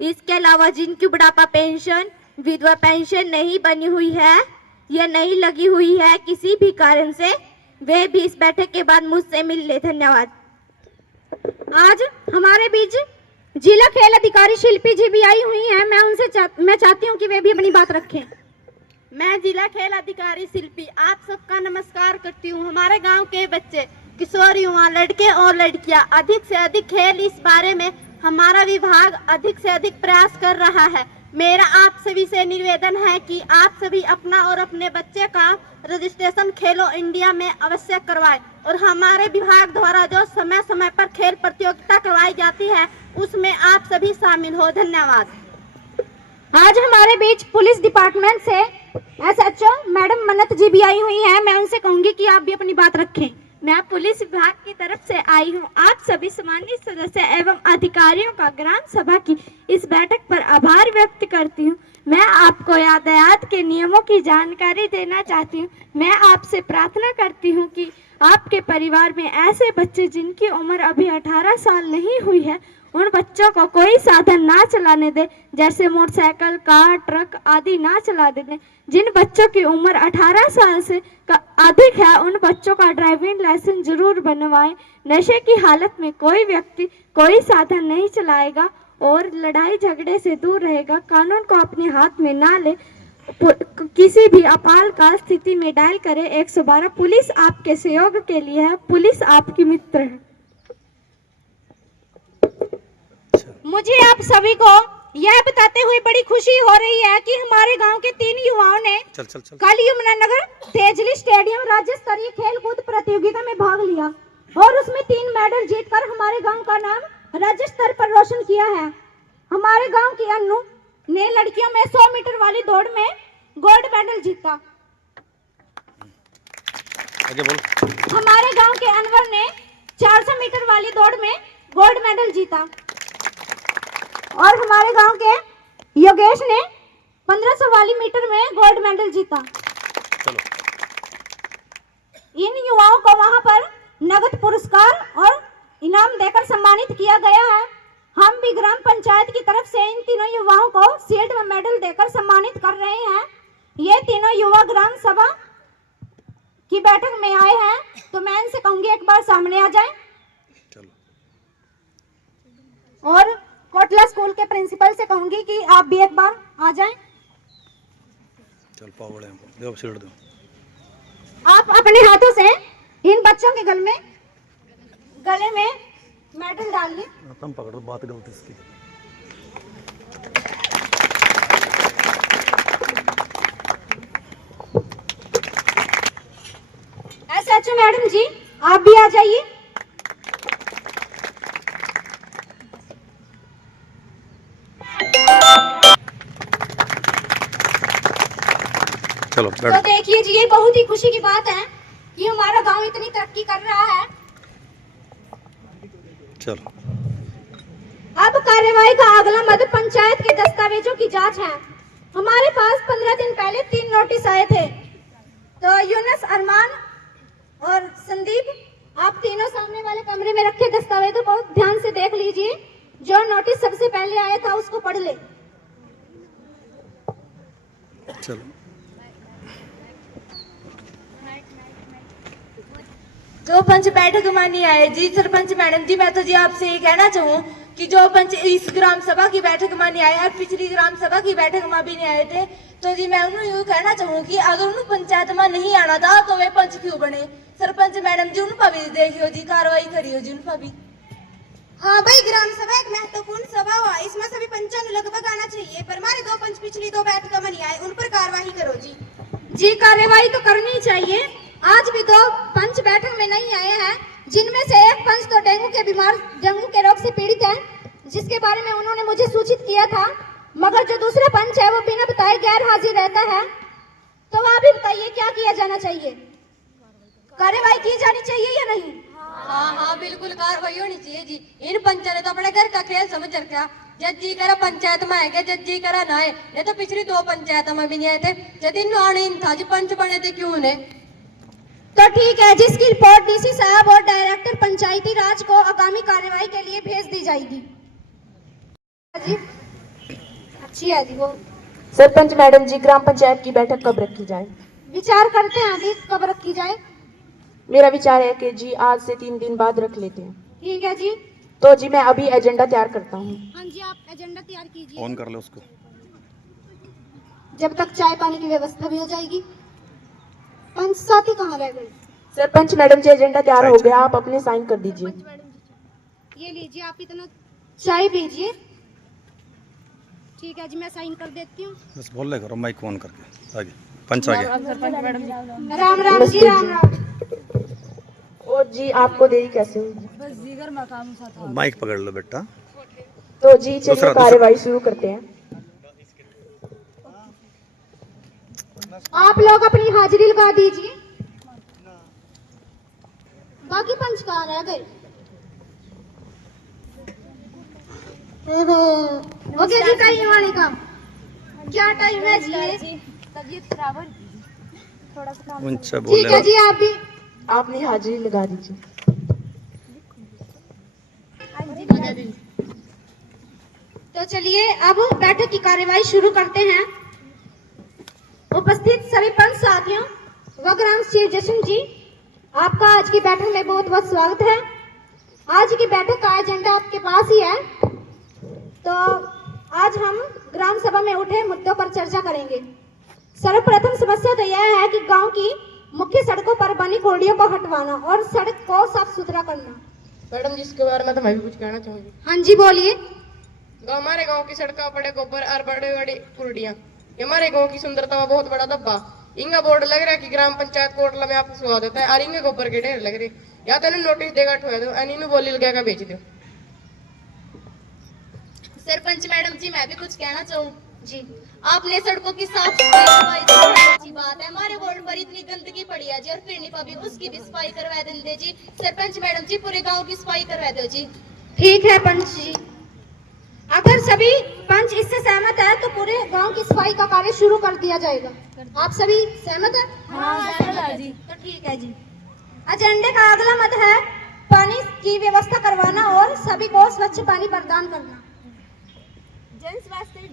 इसके अलावा जिनकी बुढ़ापा पेंशन, विधवा पेंशन नहीं बनी हुई है, या नहीं लगी हुई है किसी भी कारण से, वे भी इस बैठक के बाद मुझसे मिल ले। धन्यवाद। आज हमारे बीच जिला खेल अधिकारी शिल्पी जी भी आई हुई हैं। मैं चाहती हूँ कि वे भी अपनी बात रखें। मैं जिला खेल अधिकारी शिल्पी आप सबका नमस्कार करती हूँ। हमारे गांव के बच्चे, किशोर, युवा, लड़के और लड़कियां अधिक से अधिक खेल, इस बारे में हमारा विभाग अधिक से अधिक प्रयास कर रहा है। मेरा आप सभी से निवेदन है कि आप सभी अपना और अपने बच्चे का रजिस्ट्रेशन खेलो इंडिया में अवश्य करवाएं और हमारे विभाग द्वारा जो समय समय पर खेल प्रतियोगिता करवाई जाती है उसमें आप सभी शामिल हो। धन्यवाद। आज हमारे बीच पुलिस डिपार्टमेंट से SHO मैडम मन्नत जी भी आई हुई हैं। मैं उनसे कहूंगी कि आप भी अपनी बात रखें। मैं पुलिस विभाग की तरफ से आई हूँ। आप सभी सम्मानित सदस्य एवं अधिकारियों का ग्राम सभा की इस बैठक पर आभार व्यक्त करती हूँ। मैं आपको यातायात के नियमों की जानकारी देना चाहती हूँ। मैं आपसे प्रार्थना करती हूँ कि आपके परिवार में ऐसे बच्चे जिनकी उम्र अभी 18 साल नहीं हुई है, उन बच्चों को कोई साधन ना चलाने दे, जैसे मोटरसाइकिल, कार, ट्रक आदि ना चला दें। जिन बच्चों की उम्र 18 साल से अधिक है उन बच्चों का ड्राइविंग लाइसेंस जरूर बनवाएं। नशे की हालत में कोई व्यक्ति कोई साधन नहीं चलाएगा और लड़ाई झगड़े से दूर रहेगा। कानून को अपने हाथ में ना ले। किसी भी आपातकाल स्थिति में डायल करें 112। पुलिस आपके सहयोग के लिए है। पुलिस आपकी मित्र है। मुझे आप सभी को यह बताते हुए बड़ी खुशी हो रही है कि हमारे गांव के 3 युवाओं ने कल यमुनानगर तेजली स्टेडियम राज्य स्तरीय खेल कूद प्रतियोगिता में भाग लिया और उसमें 3 मेडल जीतकर हमारे गांव का नाम राज्य स्तर पर रोशन किया है। हमारे गांव की अन्नू ने लड़कियों में 100 मीटर वाली दौड़ में गोल्ड मेडल जीता। हमारे गांव के अनवर ने 400 मीटर वाली दौड़ में गोल्ड मेडल जीता और हमारे गांव के योगेश ने 1500 वाली मीटर में गोल्ड मेडल जीता। इन युवाओं को वहां पर नगद पुरस्कार और इनाम देकर सम्मानित किया गया है। हम भी ग्राम पंचायत की तरफ से इन तीनों युवाओं को शील्ड व मेडल देकर सम्मानित कर रहे हैं। ये तीनों युवा ग्राम सभा की बैठक में आए हैं, तो मैं इनसे कहूंगी एक बार सामने आ जाएं। और कोटला स्कूल के प्रिंसिपल से कहूंगी कि आप भी एक बार आ जाएं। आप अपने हाथों से इन बच्चों के गले में मेडल डाल लें। पकड़ो बात गलत इसकी। SHO मैडम जी आप भी आ जाइए। चलो तो देखिए जी, ये बहुत ही खुशी की बात है कि हमारा गांव इतनी तरक्की कर रहा है। चलो अब कार्यवाही का अगला मद पंचायत के दस्तावेजों की जांच है। हमारे पास 15 दिन पहले 3 नोटिस आए थे। तो यूनुस, अरमान और संदीप, आप तीनों सामने वाले कमरे में रखे दस्तावेजों को ध्यान से देख लीजिए। जो नोटिस सबसे पहले आया था उसको पढ़ ले। चलो जो पंच बैठक में नहीं आए जी, सरपंच मैडम जी, मैं तो जी आपसे ये कहना चाहूँ कि जो पंच इस ग्राम सभा की बैठक में नहीं आए और पिछली ग्राम सभा की बैठक में भी नहीं आए थे, तो जी मैं उन्हें यूँ कहना चाहूँ कि अगर उन्हें पंचायत में नहीं आना था तो वे पंच क्यों बने। सरपंच मैडम जी उन पर भी देखियो जी, कार्रवाई करियो जी उन पर भी। हाँ भाई, ग्राम सभा एक महत्वपूर्ण सभा हुआ, इसमें सभी पंचों ने लगभग आना चाहिए, पर हमारे 2 पंच पिछली 2 बैठकों में नहीं आए, उन पर कार्रवाई करो जी। जी कार्रवाई तो करनी चाहिए। आज भी 2 पंच बैठक में नहीं आए हैं, जिनमें से एक पंच तो डेंगू के रोग से पीड़ित है, जिसके बारे में उन्होंने मुझे सूचित किया था, मगर जो दूसरा पंच है वो बिना बताए गैर हाजिर रहता है। तो आप भी बताइए क्या किया जाना चाहिए, कार्रवाई की जानी चाहिए या नहीं? हाँ बिल्कुल कार्रवाई होनी चाहिए जी। इन पंचा ने तो अपने घर का खेल समझ रखा। जज जी करा पंचायत में आएगा, जज जी करा ना आए। ये तो पिछली 2 पंचायतों में भी नहीं आए थे। जब इन आने था जी, पंच बने थे क्यों ने? तो ठीक है, जिसकी रिपोर्ट डीसी साहब और डायरेक्टर पंचायती राज को आगामी कार्रवाई के लिए भेज दी जाएगी। जी अच्छी है जी वो। सरपंच मैडम जी, ग्राम पंचायत की बैठक कब रखी जाए? विचार करते हैं अभी कब रखी जाए। मेरा विचार है कि जी आज से 3 दिन बाद रख लेते हैं। ठीक है जी। तो जी मैं अभी एजेंडा तैयार करता हूँ। हाँ जी, आप एजेंडा तैयार कीजिए। ऑन कर लो उसको। जब तक चाय पानी की व्यवस्था भी हो जाएगी। पंच साथी कहाँ रह गए? सरपंच मैडम जी एजेंडा तैयार हो गया, आप अपने साइन कर दीजिए। ये लीजिए, आप इतना चाय पीजिए। ठीक है जी, मैं साइन कर देती हूँ। बस बोल ले करो माइक ऑन करके। आगे पंच आ गया। राम राम जी, राम राम। और जी आपको देरी कैसे हुई? माइक पकड़ लो बेटा। तो जी चलिए कार्यवाही शुरू करते हैं। आप लोग अपनी हाजिरी लगा दीजिए। बाकी पंच कहाँ रह गए? हो गया जी टाइम आने का। क्या टाइम है जी? तबीयत खराब है, थोड़ा सा काम। ठीक है जी, आप भी आपने हाजिरी लगा दीजिए। तो चलिए अब बैठक की कार्यवाही शुरू करते हैं। उपस्थित सभी पंच साथियों व ग्राम श्री जशन जी, आपका आज की बैठक में बहुत बहुत स्वागत है। आज की बैठक का एजेंडा आपके पास ही है। तो आज हम ग्राम सभा में उठे मुद्दों पर चर्चा करेंगे। सर्वप्रथम समस्या तो यह है कि गांव की मुख्य सड़कों पर बनी कोड़ियों को हटवाना और सड़क को साफ सुथरा करना। मैडम जी, इसके बारे में तो मैं भी कुछ कहना चाहूंगी। हाँ जी, बोलिए। हमारे गांव की सड़कों पड़े गोबर और बड़े बड़े कुर्डियां, ये हमारे गांव की सुंदरता का बहुत बड़ा धब्बा। इनका बोर्ड लग रहा है कि ग्राम पंचायत कोटला में आपका स्वागत है, और इनके गोबर के ढेर लग रहे। या तो नोटिस देगा ठोया दो, इन्हें बोली लगा बेच दो। सरपंच मैडम जी, मैं भी कुछ कहना चाहूँ जी। आपने सड़कों की साफ सफाई तो बहुत अच्छी बात है। हमारे वार्ड पर इतनी गंदगी पड़ी है जी, और फिर नहीं भी उसकी भी सफाई करवा देंगे जी। सरपंच मैडम जी, पूरे गांव की सफाई करवा दो जी। ठीक है पंच जी, अगर सभी पंच इससे सहमत है तो पूरे गांव की सफाई का कार्य शुरू कर दिया जाएगा। आप सभी सहमत हैं? हाँ जी। तो ठीक है जी। एजेंडे का अगला मत है पानी की व्यवस्था करवाना और सभी को स्वच्छ पानी प्रदान करना। जन स्वास्थ्य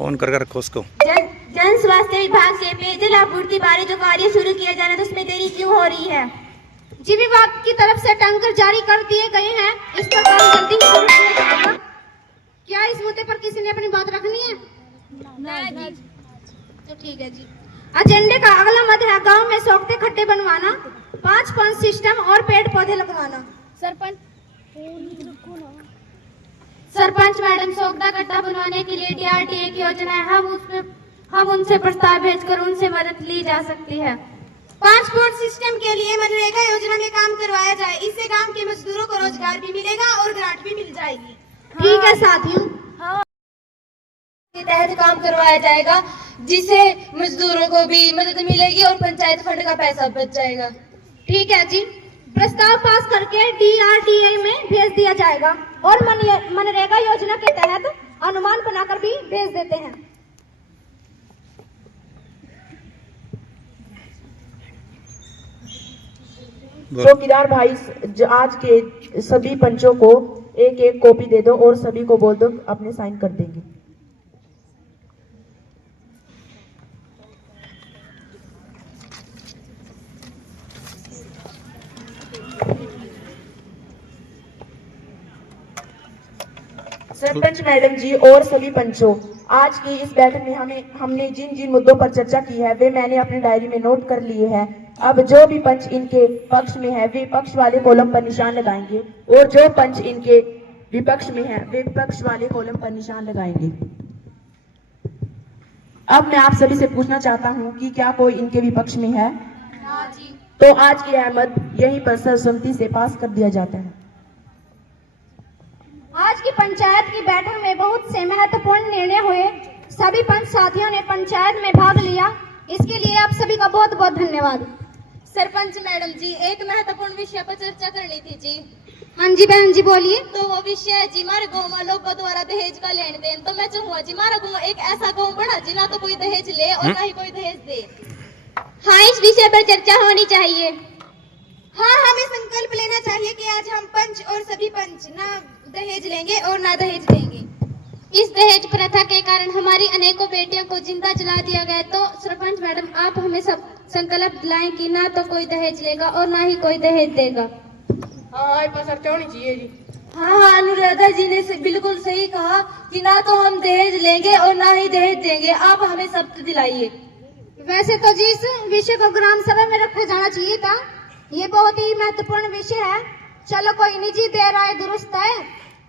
ऑन कर रखो उसको। जन स्वास्थ्य विभाग से पेयजल आपूर्ति बारे जो कार्य शुरू किया जाना, तो उसमें देरी क्यों हो रही है? जी विभाग की तरफ से टैंकर जारी कर दिए गए हैं, इस पर काम जल्दी शुरू किया जाएगा। क्या इस मुद्दे पर किसी ने अपनी बात रखनी है? नहीं। तो ठीक है जी। एजेंडे का अगला मत है गांव में सोखते खड्डे बनवाना, 5 पंप सिस्टम और पेड़ पौधे लगवाना। सरपंच मैडम, सोखता गड्ढा बनवाने के लिए DRDA की योजना है, हम उनसे प्रस्ताव भेजकर उनसे मदद ली जा सकती है। 5 फुट सिस्टम के लिए मनरेगा योजना में काम करवाया जाए, इससे गांव के मजदूरों को रोजगार भी मिलेगा और ग्रांट भी मिल जाएगी। ठीक है साथियों, के तहत काम करवाया जाएगा, जिससे मजदूरों को भी मदद मिलेगी और पंचायत फंड का पैसा बच जाएगा। ठीक है जी। प्रस्ताव पास करके DRDA में भेज दिया जाएगा और मनरेगा योजना के तहत अनुमान बनाकर भी भेज देते हैं। चौकीदार भाई, आज के सभी पंचों को एक एक कॉपी दे दो और सभी को बोल दो अपने साइन कर देंगे। सरपंच मैडम जी और सभी पंचों, आज की इस बैठक में हमने जिन जिन मुद्दों पर चर्चा की है वे मैंने अपनी डायरी में नोट कर लिए हैं। अब जो भी पंच इनके पक्ष में है वे पक्ष वाले कॉलम पर निशान लगाएंगे और जो पंच इनके विपक्ष में है वे विपक्ष वाले कॉलम पर निशान लगाएंगे। अब मैं आप सभी से पूछना चाहता हूं कि क्या कोई इनके विपक्ष में है? तो आज की अहमद यहीं पर सर्वसम्मति से पास कर दिया जाता है। आज की पंचायत की बैठक में बहुत से महत्वपूर्ण निर्णय हुए। सभी पंच साथियों ने पंचायत में भाग लिया, इसके लिए आप सभी का बहुत बहुत धन्यवाद। सरपंच मैडम जी, एक महत्वपूर्ण विषय पर चर्चा करनी थी जी। हाँ जी बहन जी, बोलिए। तो वो विषय है जी हमारे गाँव में लोगों द्वारा दहेज का लेन देन। तो मैं चाहूँगा जी हमारा गाँव एक ऐसा गाँव बना जी ना तो कोई दहेज ले और ना ही कोई दहेज दे। हाँ, इस विषय पर चर्चा होनी चाहिए। हाँ, हमें संकल्प लेना चाहिए कि आज हम पंच और सभी पंच ना दहेज लेंगे और ना दहेज देंगे। इस दहेज प्रथा के कारण हमारी अनेकों बेटियों को जिंदा जला दिया गया। तो सरपंच मैडम, आप हमें सब संकल्प दिलाएं कि ना तो कोई दहेज लेगा और ना ही कोई दहेज देगा। हाँ, चर्चा होनी चाहिए जी। हाँ, अनुराधा जी ने बिल्कुल सही कहा कि ना तो हम दहेज लेंगे और ना ही दहेज देंगे। आप हमें शपथ दिलाइए। वैसे तो जिस विषय को ग्राम सभा में रखा जाना चाहिए था, ये बहुत ही महत्वपूर्ण विषय है। चलो कोई नहीं जी, देर आए दुरुस्त है।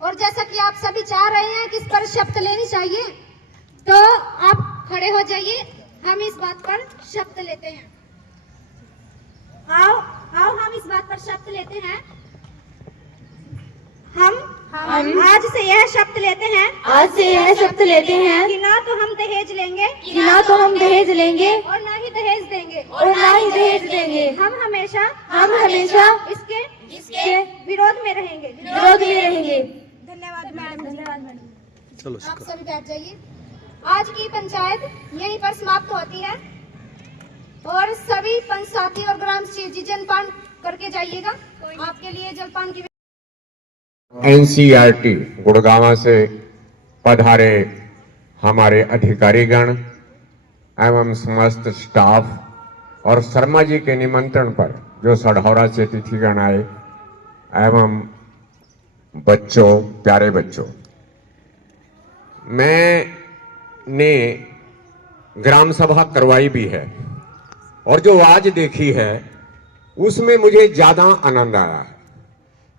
और जैसा कि आप सभी चाह रहे हैं कि इस पर शपथ लेनी चाहिए, तो आप खड़े हो जाइए, हम इस बात पर शपथ लेते हैं। आओ हम इस बात पर शपथ लेते हैं। हम आज से यह शपथ लेते हैं कि ना तो हम दहेज लेंगे और ना ही दहेज देंगे। हम हमेशा इसके विरोध में रहेंगे। धन्यवाद मैडम। चलो आप सभी बैठ जाइए। आज की पंचायत यहीं पर समाप्त होती है और सभी पंच साथी और ग्राम सेवक जी जलपान करके जाइएगा। आपके लिए जलपान की एनसीईआरटी गुड़गांव से पधारे हमारे अधिकारीगण एवं समस्त स्टाफ और शर्मा जी के निमंत्रण पर जो सढौरा से अतिथिगण आए एवं बच्चों, प्यारे बच्चों, मैंने ग्राम सभा करवाई भी है और जो आज देखी है उसमें मुझे ज्यादा आनंद आया है,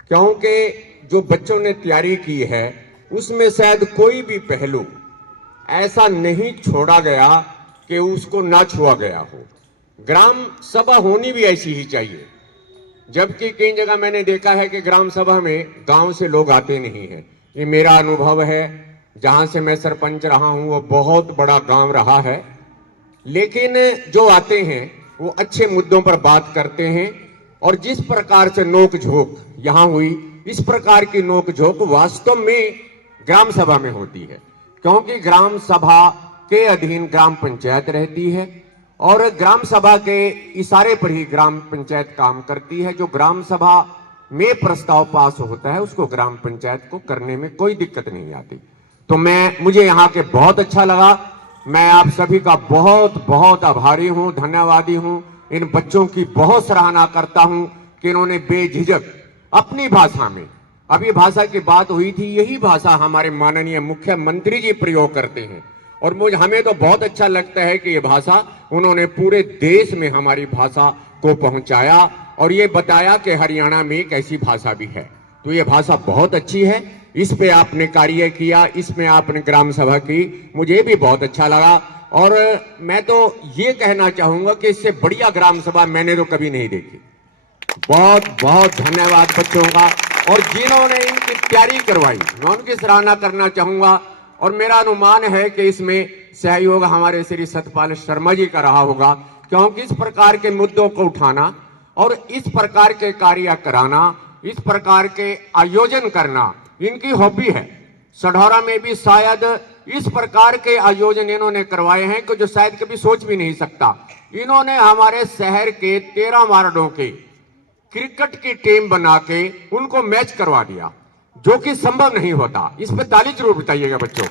क्योंकि जो बच्चों ने तैयारी की है उसमें शायद कोई भी पहलू ऐसा नहीं छोड़ा गया कि उसको ना छुआ गया हो। ग्राम सभा होनी भी ऐसी ही चाहिए, जबकि कई जगह मैंने देखा है कि ग्राम सभा में गांव से लोग आते नहीं हैं। ये मेरा अनुभव है, जहां से मैं सरपंच रहा हूं वो बहुत बड़ा गांव रहा है, लेकिन जो आते हैं वो अच्छे मुद्दों पर बात करते हैं। और जिस प्रकार से नोक झोंक यहां हुई, इस प्रकार की नोक झोंक वास्तव में ग्राम सभा में होती है, क्योंकि ग्राम सभा के अधीन ग्राम पंचायत रहती है और ग्राम सभा के इशारे पर ही ग्राम पंचायत काम करती है। जो ग्राम सभा में प्रस्ताव पास होता है उसको ग्राम पंचायत को करने में कोई दिक्कत नहीं आती। तो मुझे यहाँ के बहुत अच्छा लगा। मैं आप सभी का बहुत बहुत आभारी हूँ, धन्यवादी हूँ। इन बच्चों की बहुत सराहना करता हूँ कि इन्होंने बेझिझक अपनी भाषा में, अभी भाषा की बात हुई थी, यही भाषा हमारे माननीय मुख्यमंत्री जी प्रयोग करते हैं और हमें तो बहुत अच्छा लगता है कि ये भाषा उन्होंने पूरे देश में हमारी भाषा को पहुंचाया और ये बताया कि हरियाणा में एक ऐसी भाषा भी है। तो ये भाषा बहुत अच्छी है, इस पे आपने कार्य किया, इसमें आपने ग्राम सभा की, मुझे भी बहुत अच्छा लगा। और मैं तो ये कहना चाहूंगा कि इससे बढ़िया ग्राम सभा मैंने तो कभी नहीं देखी। बहुत बहुत धन्यवाद बच्चों का, और जिन्होंने इनकी तैयारी करवाई मैं उनकी सराहना करना चाहूंगा। और मेरा अनुमान है कि इसमें सहयोग हमारे श्री सतपाल शर्मा जी का रहा होगा, क्योंकि इस प्रकार के मुद्दों को उठाना और इस प्रकार के कार्य कराना, इस प्रकार के आयोजन करना इनकी हॉबी है। सढौरा में भी शायद इस प्रकार के आयोजन इन्होंने करवाए हैं कि जो शायद कभी सोच भी नहीं सकता। इन्होंने हमारे शहर के 13 वार्डों के क्रिकेट की टीम बना के उनको मैच करवा दिया, जो कि संभव नहीं होता। इस पे ताली जरूर बताइएगा बच्चों।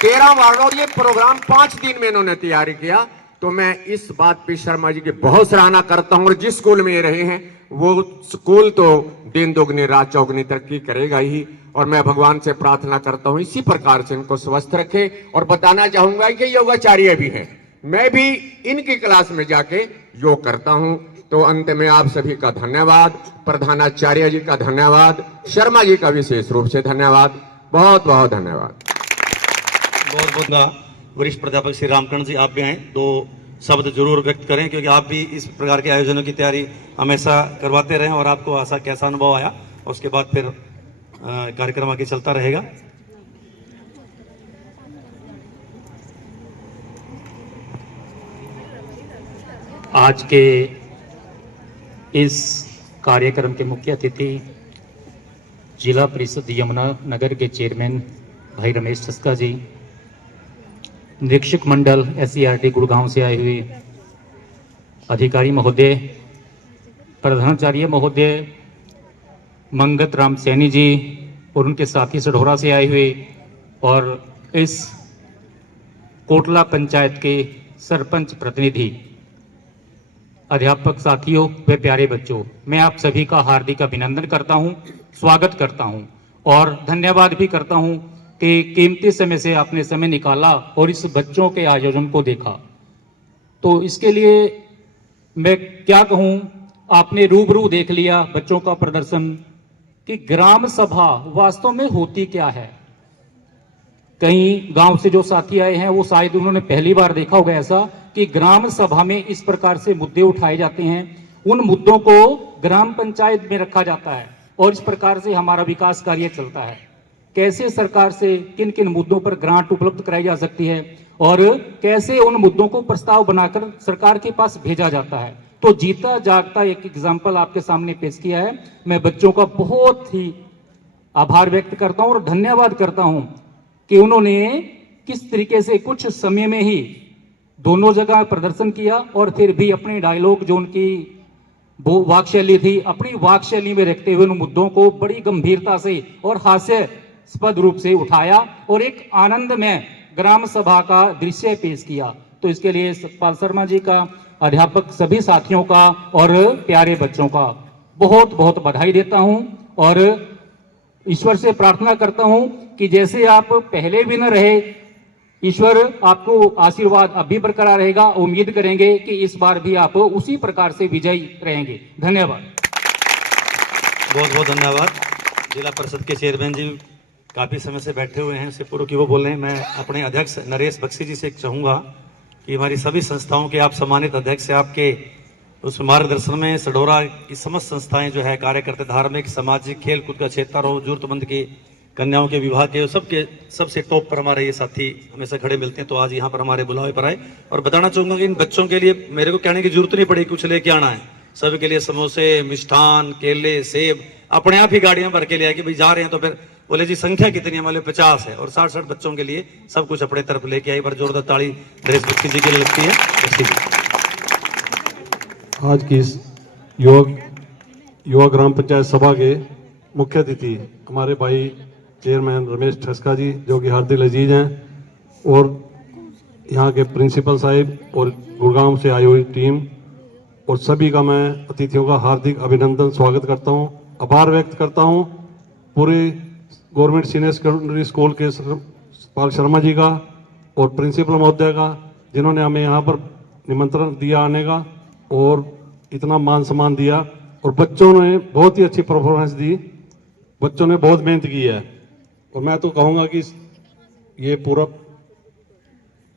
13 वार्डों, ये प्रोग्राम 5 दिन में इन्होंने तैयारी किया। तो मैं इस बात पे शर्मा जी की बहुत सराहना करता हूं। और जिस स्कूल में ये रहे हैं वो स्कूल तो दिन दोगुनी रात चौगुनी तरक्की करेगा ही। और मैं भगवान से प्रार्थना करता हूं इसी प्रकार से इनको स्वस्थ रखे। और बताना चाहूंगा कि योगाचार्य भी हैं, मैं भी इनकी क्लास में जाके योग करता हूं। तो अंत में आप सभी का धन्यवाद, प्रधानाचार्य जी का धन्यवाद, शर्मा जी का विशेष रूप से धन्यवाद, बहुत बहुत धन्यवाद। बहुत बहुत वरिष्ठ प्राध्यापक श्री रामकरण जी, आप भी आए, 2 शब्द जरूर व्यक्त करें, क्योंकि आप भी इस प्रकार के आयोजनों की तैयारी हमेशा करवाते रहे और आपको ऐसा कैसा अनुभव आया, और उसके बाद फिर कार्यक्रम आगे चलता रहेगा। आज के इस कार्यक्रम के मुख्य अतिथि जिला परिषद यमुना नगर के चेयरमैन भाई रमेश ठस्का जी, निरीक्षक मंडल एससीईआरटी गुड़गांव से आए हुए अधिकारी महोदय, प्रधानाचार्य महोदय मंगत राम सैनी जी और उनके साथी सढौरा से आए हुए, और इस कोटला पंचायत के सरपंच प्रतिनिधि, अध्यापक साथियों व प्यारे बच्चों, मैं आप सभी का हार्दिक अभिनंदन करता हूं, स्वागत करता हूं और धन्यवाद भी करता हूं कि कीमती समय से आपने समय निकाला और इस बच्चों के आयोजन को देखा। तो इसके लिए मैं क्या कहूं, आपने रूबरू देख लिया बच्चों का प्रदर्शन कि ग्राम सभा वास्तव में होती क्या है। कई गांव से जो साथी आए हैं वो शायद उन्होंने पहली बार देखा होगा ऐसा कि ग्राम सभा में इस प्रकार से मुद्दे उठाए जाते हैं, उन मुद्दों को ग्राम पंचायत में रखा जाता है और इस प्रकार से हमारा विकास कार्य चलता है। कैसे सरकार से किन किन मुद्दों पर ग्रांट उपलब्ध कराई जा सकती है और कैसे उन मुद्दों को प्रस्ताव बनाकर सरकार के पास भेजा जाता है। तो जीता जागता एक एग्जाम्पल आपके सामने पेश किया है। मैं बच्चों का बहुत ही आभार व्यक्त करता हूं और धन्यवाद करता हूं कि उन्होंने किस तरीके से कुछ समय में ही दोनों जगह प्रदर्शन किया और फिर भी अपने डायलॉग जो उनकी वो वाकशैली थी, अपनी वाकशैली में रखते हुए उन मुद्दों को बड़ी गंभीरता से और हास्यास्पद रूप से उठाया और एक आनंदमय ग्राम सभा का दृश्य पेश किया। तो इसके लिए सतपाल शर्मा जी का, अध्यापक सभी साथियों का और प्यारे बच्चों का बहुत बहुत बधाई देता हूं और ईश्वर से प्रार्थना करता हूं कि जैसे आप पहले भी न रहे, ईश्वर आपको आशीर्वाद अभी बरकरार रहेगा। उम्मीद करेंगे कि इस बार भी आप उसी प्रकार से विजयी रहेंगे। धन्यवाद। बहुत बहुत धन्यवाद। जिला परिषद के चेयरमैन जी काफ़ी समय से बैठे हुए हैं, उससे पूर्व की वो बोल रहे हैं। मैं अपने अध्यक्ष नरेश बख्शी जी से चाहूँगा कि हमारी सभी संस्थाओं के आप सम्मानित अध्यक्ष, आपके उस मार्गदर्शन में सडोरा की समस्त संस्थाएं जो है कार्य करते, धार्मिक, सामाजिक, खेल कूद का क्षेत्र हो, जरूरतमंद के कन्याओं के विवाह के, सबके सबसे टॉप पर हमारे ये साथी हमेशा खड़े मिलते हैं। तो आज यहाँ पर हमारे बुलावे पर आए और बताना चाहूँगा कि इन बच्चों के लिए मेरे को कहने की जरूरत नहीं पड़ी, कुछ लेके आना है। सभी के लिए समोसे, मिष्ठान, केले, सेब अपने आप ही गाड़ियां भर के ले आए कि भाई जा रहे हैं। तो फिर बोले जी संख्या कितनी है, हमारे 50 है और 60 बच्चों के लिए सब कुछ अपने तरफ लेके आई। पर जोरदार ताली नरेश बख्शी जी के लिए लगती है। आज की इस युवा ग्राम पंचायत सभा के मुख्य अतिथि हमारे भाई चेयरमैन रमेश ठस्का जी, जो कि हार्दिक अजीज हैं, और यहाँ के प्रिंसिपल साहिब और गुड़गांव से आई हुई टीम और सभी का मैं अतिथियों का हार्दिक अभिनंदन स्वागत करता हूँ, आभार व्यक्त करता हूँ पूरे गवर्नमेंट सीनियर सेकेंडरी स्कूल के सतपाल शर्मा जी का और प्रिंसिपल महोदय का, जिन्होंने हमें यहाँ पर निमंत्रण दिया आने का और इतना मान सम्मान दिया। और बच्चों ने बहुत ही अच्छी परफॉर्मेंस दी, बच्चों ने बहुत मेहनत की है। और मैं तो कहूँगा कि ये पूरा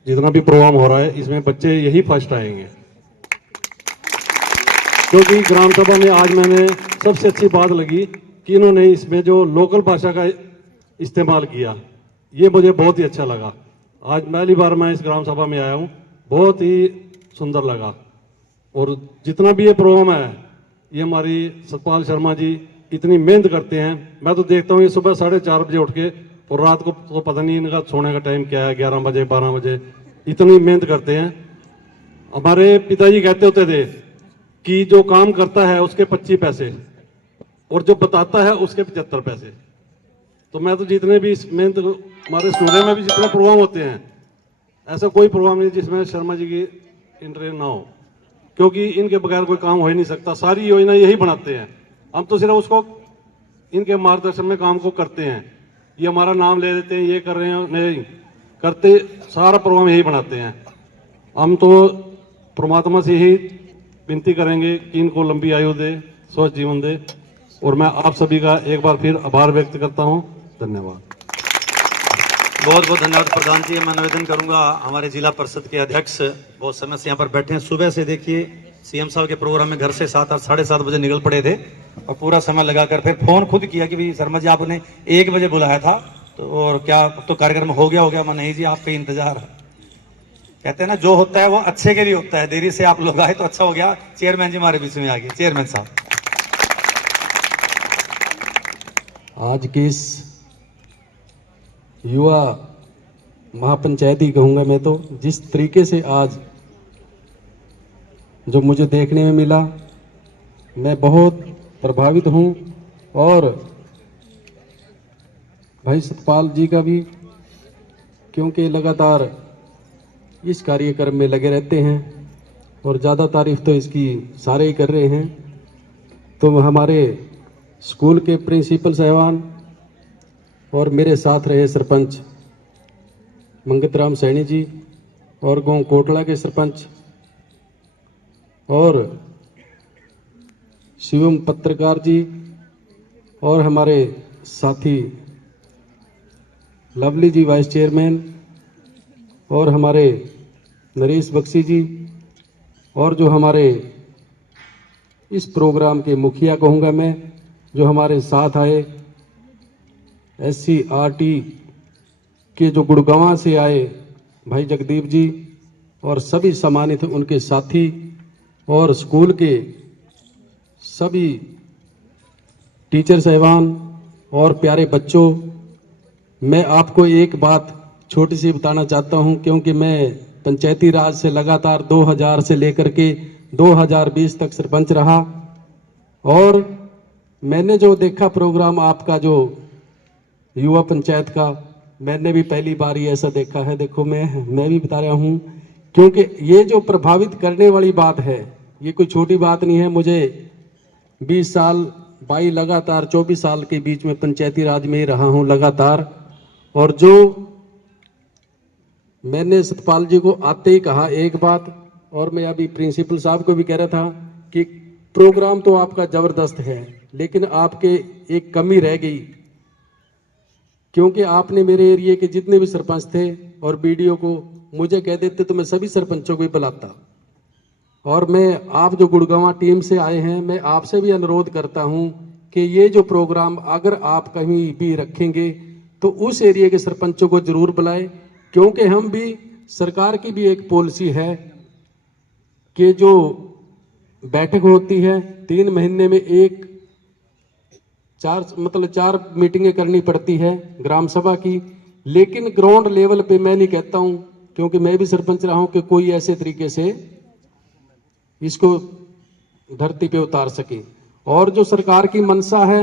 जितना भी प्रोग्राम हो रहा है इसमें बच्चे यही फर्स्ट आएंगे, क्योंकि ग्राम सभा में आज मैंने सबसे अच्छी बात लगी कि इन्होंने इसमें जो लोकल भाषा का इस्तेमाल किया, ये मुझे बहुत ही अच्छा लगा। आज पहली बार मैं इस ग्राम सभा में आया हूँ, बहुत ही सुंदर लगा। और जितना भी ये प्रोग्राम है, ये हमारी सतपाल शर्मा जी इतनी मेहनत करते हैं। मैं तो देखता हूँ ये सुबह 4:30 बजे उठ के और रात को तो पता नहीं इनका सोने का टाइम क्या है, 11 बजे 12 बजे इतनी मेहनत करते हैं। हमारे पिताजी कहते होते थे कि जो काम करता है उसके 25 पैसे और जो बताता है उसके 75 पैसे। तो मैं तो जितने भी मेहनत, हमारे स्टूडियो में भी जितने प्रोग्राम होते हैं, ऐसा कोई प्रोग्राम नहीं जिसमें शर्मा जी की एंट्री ना हो, क्योंकि इनके बगैर कोई काम हो ही नहीं सकता। सारी योजना यही बनाते हैं, हम तो सिर्फ उसको इनके मार्गदर्शन में काम को करते हैं। ये हमारा नाम ले देते हैं, ये कर रहे हैं, नहीं करते, सारा प्रोग्राम यही बनाते हैं। हम तो परमात्मा से ही विनती करेंगे कि इनको लंबी आयु दे, स्वस्थ जीवन दे। और मैं आप सभी का एक बार फिर आभार व्यक्त करता हूं। धन्यवाद। बहुत बहुत धन्यवाद प्रधान जी। मैं निवेदन करूंगा हमारे जिला परिषद के अध्यक्ष बहुत समय से यहाँ पर बैठे हैं। सुबह से देखिए सीएम साहब के प्रोग्राम में घर से 7-7:30 बजे निकल पड़े थे और पूरा समय लगाकर फिर फोन खुद किया कि भाई शर्मा जी आपने 1 बजे बुलाया था, तो और क्या तो कार्यक्रम हो गया। मैं नहीं जी, आपका इंतजार। कहते हैं ना जो होता है वो अच्छे के लिए होता है, देरी से आप लोग आए तो अच्छा हो गया। चेयरमैन जी हमारे बीच में आ गए। चेयरमैन साहब, आज की इस युवा महापंचायत ही कहूँगा मैं तो, जिस तरीके से आज जो मुझे देखने में मिला, मैं बहुत प्रभावित हूँ। और भाई सतपाल जी का भी क्योंकि लगातार इस कार्यक्रम में लगे रहते हैं और ज़्यादा तारीफ तो इसकी सारे ही कर रहे हैं। तो हमारे स्कूल के प्रिंसिपल साहबान और मेरे साथ रहे सरपंच मंगत राम सैनी जी और गांव कोटला के सरपंच और शिवम पत्रकार जी और हमारे साथी लवली जी वाइस चेयरमैन और हमारे नरेश बख्शी जी और जो हमारे इस प्रोग्राम के मुखिया कहूँगा मैं, जो हमारे साथ आए SCRT के जो गुड़गांव से आए भाई जगदीप जी और सभी सम्मानित उनके साथी और स्कूल के सभी टीचर साहिबान और प्यारे बच्चों, मैं आपको एक बात छोटी सी बताना चाहता हूं, क्योंकि मैं पंचायती राज से लगातार 2000 से लेकर के 2020 तक सरपंच रहा और मैंने जो देखा प्रोग्राम आपका जो युवा पंचायत का, मैंने भी पहली बार ही ऐसा देखा है। देखो मैं भी बता रहा हूं, क्योंकि ये जो प्रभावित करने वाली बात है ये कोई छोटी बात नहीं है। मुझे 20 साल 22 लगातार 24 साल के बीच में पंचायती राज में ही रहा हूं लगातार, और जो मैंने सतपाल जी को आते ही कहा एक बात, और मैं अभी प्रिंसिपल साहब को भी कह रहा था कि प्रोग्राम तो आपका जबरदस्त है, लेकिन आपके एक कमी रह गई, क्योंकि आपने मेरे एरिया के जितने भी सरपंच थे और बीडीओ को मुझे कह देते तो मैं सभी सरपंचों को ही बुलाता। और मैं, आप जो गुड़गांव टीम से आए हैं, मैं आपसे भी अनुरोध करता हूं कि ये जो प्रोग्राम अगर आप कहीं भी रखेंगे तो उस एरिया के सरपंचों को जरूर बुलाएं, क्योंकि हम भी, सरकार की भी एक पॉलिसी है कि जो बैठक होती है 3 महीने में एक 4 मीटिंगें करनी पड़ती है ग्राम सभा की, लेकिन ग्राउंड लेवल पे मैं नहीं कहता हूं, क्योंकि मैं भी सरपंच रहा हूं, कि कोई ऐसे तरीके से इसको धरती पे उतार सके। और जो सरकार की मंशा है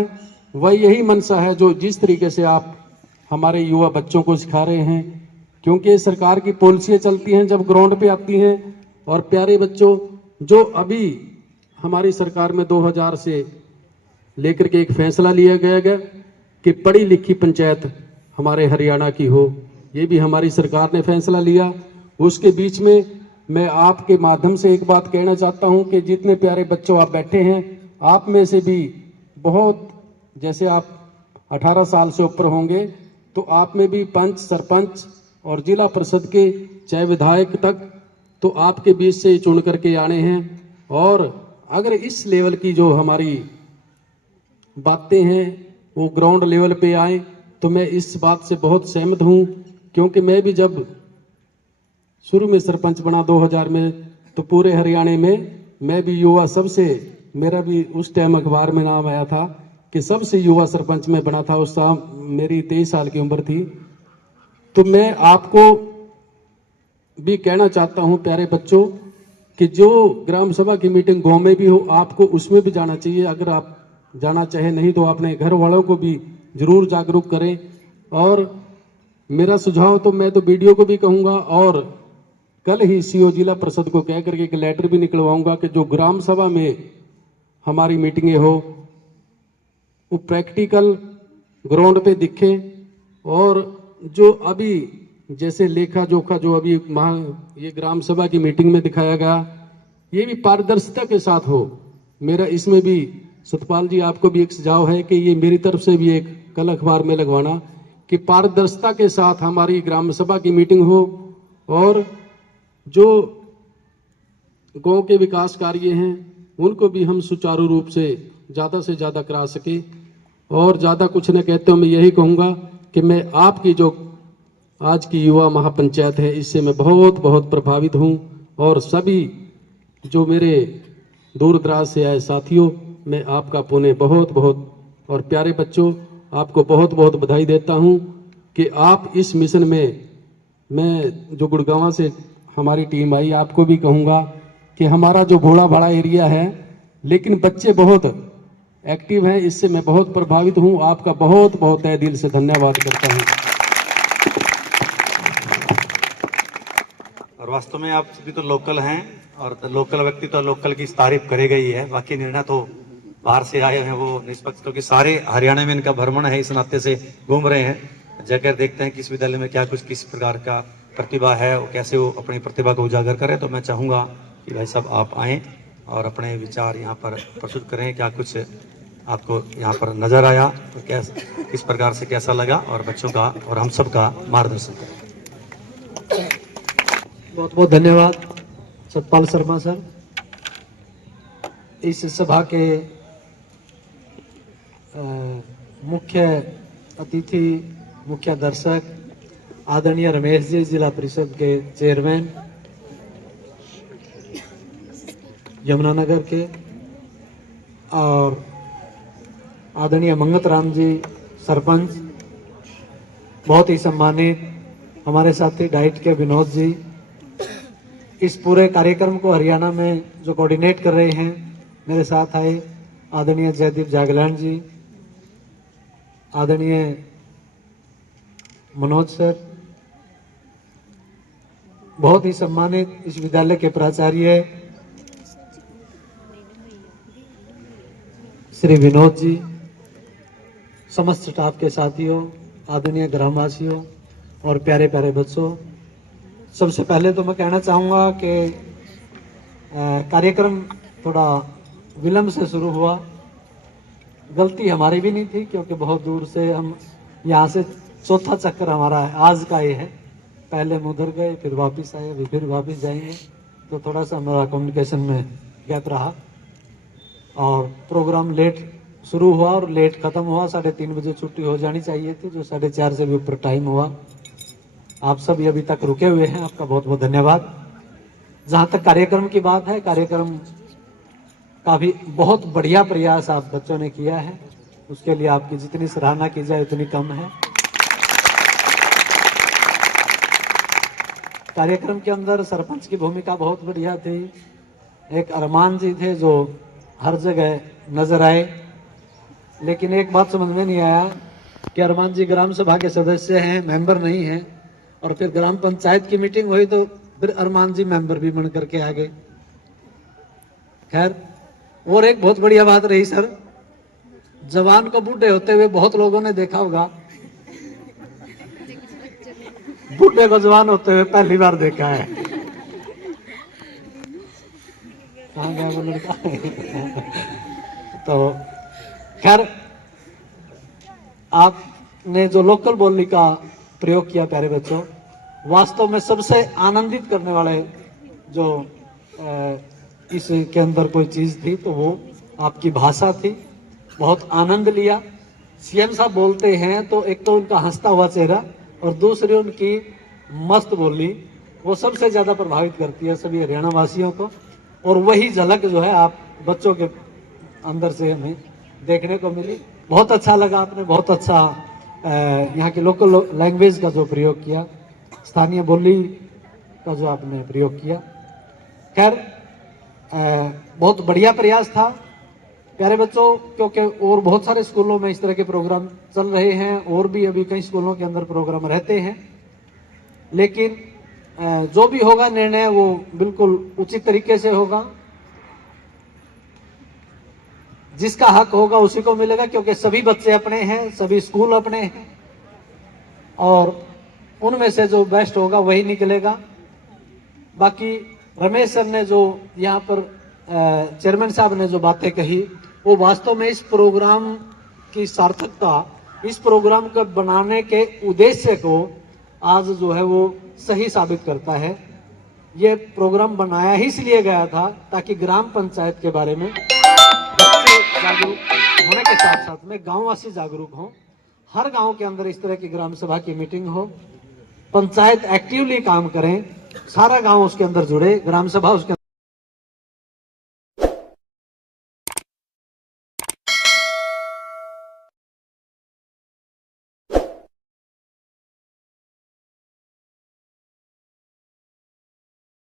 वह यही मंशा है जो जिस तरीके से आप हमारे युवा बच्चों को सिखा रहे हैं, क्योंकि सरकार की पॉलिसियां चलती हैं जब ग्राउंड पे आती हैं। और प्यारे बच्चों, जो अभी हमारी सरकार में 2000 से लेकर के एक फैसला लिया गया कि पढ़ी लिखी पंचायत हमारे हरियाणा की हो, ये भी हमारी सरकार ने फैसला लिया। उसके बीच में मैं आपके माध्यम से एक बात कहना चाहता हूं कि जितने प्यारे बच्चों आप बैठे हैं, आप में से भी बहुत, जैसे आप 18 साल से ऊपर होंगे तो आप में भी पंच, सरपंच और जिला परिषद के चाहे विधायक तक, तो आपके बीच से चुन करके आने हैं। और अगर इस लेवल की जो हमारी बातें हैं वो ग्राउंड लेवल पे आए तो मैं इस बात से बहुत सहमत हूं, क्योंकि मैं भी जब शुरू में सरपंच बना 2000 में, तो पूरे हरियाणा में मैं भी युवा, सबसे, मेरा भी उस टाइम अखबार में नाम आया था कि सबसे युवा सरपंच में बना था। उस टाइम मेरी 23 साल की उम्र थी। तो मैं आपको भी कहना चाहता हूं प्यारे बच्चों कि जो ग्राम सभा की मीटिंग गांव में भी हो, आपको उसमें भी जाना चाहिए। अगर आप जाना चाहे, नहीं तो अपने घर वालों को भी जरूर जागरूक करें। और मेरा सुझाव तो मैं तो वीडियो को भी कहूंगा, और कल ही सीओ जिला परिषद को कह करके एक लेटर भी निकलवाऊंगा कि जो ग्राम सभा में हमारी मीटिंगें हो वो प्रैक्टिकल ग्राउंड पे दिखे, और जो अभी जैसे लेखा जोखा जो अभी ये ग्राम सभा की मीटिंग में दिखाया गया, ये भी पारदर्शिता के साथ हो। मेरा इसमें भी सतपाल जी आपको भी एक सुझाव है कि ये मेरी तरफ से भी एक कल अखबार में लगवाना कि पारदर्शिता के साथ हमारी ग्राम सभा की मीटिंग हो, और जो गांव के विकास कार्य हैं उनको भी हम सुचारू रूप से ज़्यादा करा सके। और ज़्यादा कुछ न कहते हुए मैं यही कहूँगा कि मैं आपकी जो आज की युवा महापंचायत है इससे मैं बहुत बहुत प्रभावित हूँ, और सभी जो मेरे दूर दराज से आए साथियों, मैं आपका पुणे बहुत बहुत, और प्यारे बच्चों आपको बहुत बहुत बधाई देता हूँ कि आप इस मिशन में, मैं जो गुड़गांव से हमारी टीम आई, आपको भी कहूँगा कि हमारा जो घोड़ा भाड़ा एरिया है लेकिन बच्चे बहुत एक्टिव हैं, इससे मैं बहुत प्रभावित हूँ। आपका बहुत बहुत तहे दिल से धन्यवाद करता हूँ। वास्तव में आप सभी तो लोकल हैं और लोकल व्यक्ति तो लोकल की तारीफ करेगा ही है, बाकी निर्णय तो बाहर से आए हैं वो निष्पक्ष, क्योंकि सारे हरियाणा में इनका भ्रमण है, इस नाते से घूम रहे हैं, जाकर देखते हैं कि इस विद्यालय में क्या कुछ किस प्रकार का प्रतिभा है, वो कैसे वो अपनी प्रतिभा को उजागर करें। तो मैं चाहूँगा कि भाई साहब आप आएँ और अपने विचार यहाँ पर प्रस्तुत करें, क्या कुछ आपको यहाँ पर नजर आया, तो किस प्रकार से कैसा लगा, और बच्चों का और हम सब का मार्गदर्शन करें। बहुत बहुत धन्यवाद सतपाल शर्मा सर। इस सभा के मुख्य अतिथि, मुख्य दर्शक आदरणीय रमेश जी, जिला परिषद के चेयरमैन यमुनानगर के, और आदरणीय मंगत राम जी सरपंच, बहुत ही सम्मानित हमारे साथी डाइट के विनोद जी, इस पूरे कार्यक्रम को हरियाणा में जो कोऑर्डिनेट कर रहे हैं मेरे साथ आए आदरणीय जयदीप जागलान जी, आदरणीय मनोज सर, बहुत ही सम्मानित इस विद्यालय के प्राचार्य श्री विनोद जी, समस्त स्टाफ के साथियों, आदरणीय ग्रामवासियों और प्यारे प्यारे बच्चों, सबसे पहले तो मैं कहना चाहूँगा कि कार्यक्रम थोड़ा विलंब से शुरू हुआ। गलती हमारी भी नहीं थी, क्योंकि बहुत दूर से हम यहाँ से चौथा चक्कर हमारा है, आज का ये है। पहले हम उधर गए, फिर वापस आए, अभी फिर वापस जाएंगे, तो थोड़ा सा हमारा कम्युनिकेशन में गैप रहा और प्रोग्राम लेट शुरू हुआ और लेट ख़त्म हुआ। 3:30 बजे छुट्टी हो जानी चाहिए थी, जो 4:30 से भी ऊपर टाइम हुआ। आप सभी अभी तक रुके हुए हैं, आपका बहुत बहुत धन्यवाद। जहाँ तक कार्यक्रम की बात है, कार्यक्रम का भी बहुत बढ़िया प्रयास आप बच्चों ने किया है, उसके लिए आपकी जितनी सराहना की जाए उतनी कम है। कार्यक्रम के अंदर सरपंच की भूमिका बहुत बढ़िया थी। एक अरमान जी थे जो हर जगह नजर आए, लेकिन एक बात समझ में नहीं आया कि अरमान जी ग्राम सभा के सदस्य हैं, मेंबर नहीं हैं, और फिर ग्राम पंचायत की मीटिंग हुई तो फिर अरमान जी मेंबर भी बन करके आ गए। खैर, और एक बहुत बढ़िया बात रही सर, जवान को बूढ़े होते हुए बहुत लोगों ने देखा होगा, बूढ़े को जवान होते हुए पहली बार देखा है। कहाँ गया वो लड़का? तो खैर, आपने जो लोकल बोली का प्रयोग किया प्यारे बच्चों, वास्तव में सबसे आनंदित करने वाले जो इसके अंदर कोई चीज थी तो वो आपकी भाषा थी। बहुत आनंद लिया। सीएम साहब बोलते हैं तो एक तो उनका हंसता हुआ चेहरा और दूसरी उनकी मस्त बोली, वो सबसे ज्यादा प्रभावित करती है सभी हरियाणा वासियों को, और वही झलक जो है आप बच्चों के अंदर से हमें देखने को मिली। बहुत अच्छा लगा, आपने बहुत अच्छा यहाँ की लोकल लैंग्वेज का जो प्रयोग किया, स्थानीय बोली का जो आपने प्रयोग किया। खैर, बहुत बढ़िया प्रयास था प्यारे बच्चों, क्योंकि और बहुत सारे स्कूलों में इस तरह के प्रोग्राम चल रहे हैं, और भी अभी कई स्कूलों के अंदर प्रोग्राम रहते हैं, लेकिन जो भी होगा निर्णय वो बिल्कुल उचित तरीके से होगा। जिसका हक होगा उसी को मिलेगा, क्योंकि सभी बच्चे अपने हैं, सभी स्कूल अपने हैं, और उनमें से जो बेस्ट होगा वही निकलेगा। बाकी रमेश सर ने जो यहाँ पर चेयरमैन साहब ने जो बातें कही, वो वास्तव में इस प्रोग्राम की सार्थकता, इस प्रोग्राम को बनाने के उद्देश्य को आज जो है वो सही साबित करता है। ये प्रोग्राम बनाया ही इसलिए गया था ताकि ग्राम पंचायत के बारे में बच्चे जागरूक होने के साथ साथ में गांववासी जागरूक हों। हर गांव के अंदर इस तरह की ग्राम सभा की मीटिंग हो, पंचायत एक्टिवली काम करें, सारा गांव उसके अंदर जुड़े, ग्राम सभा उसके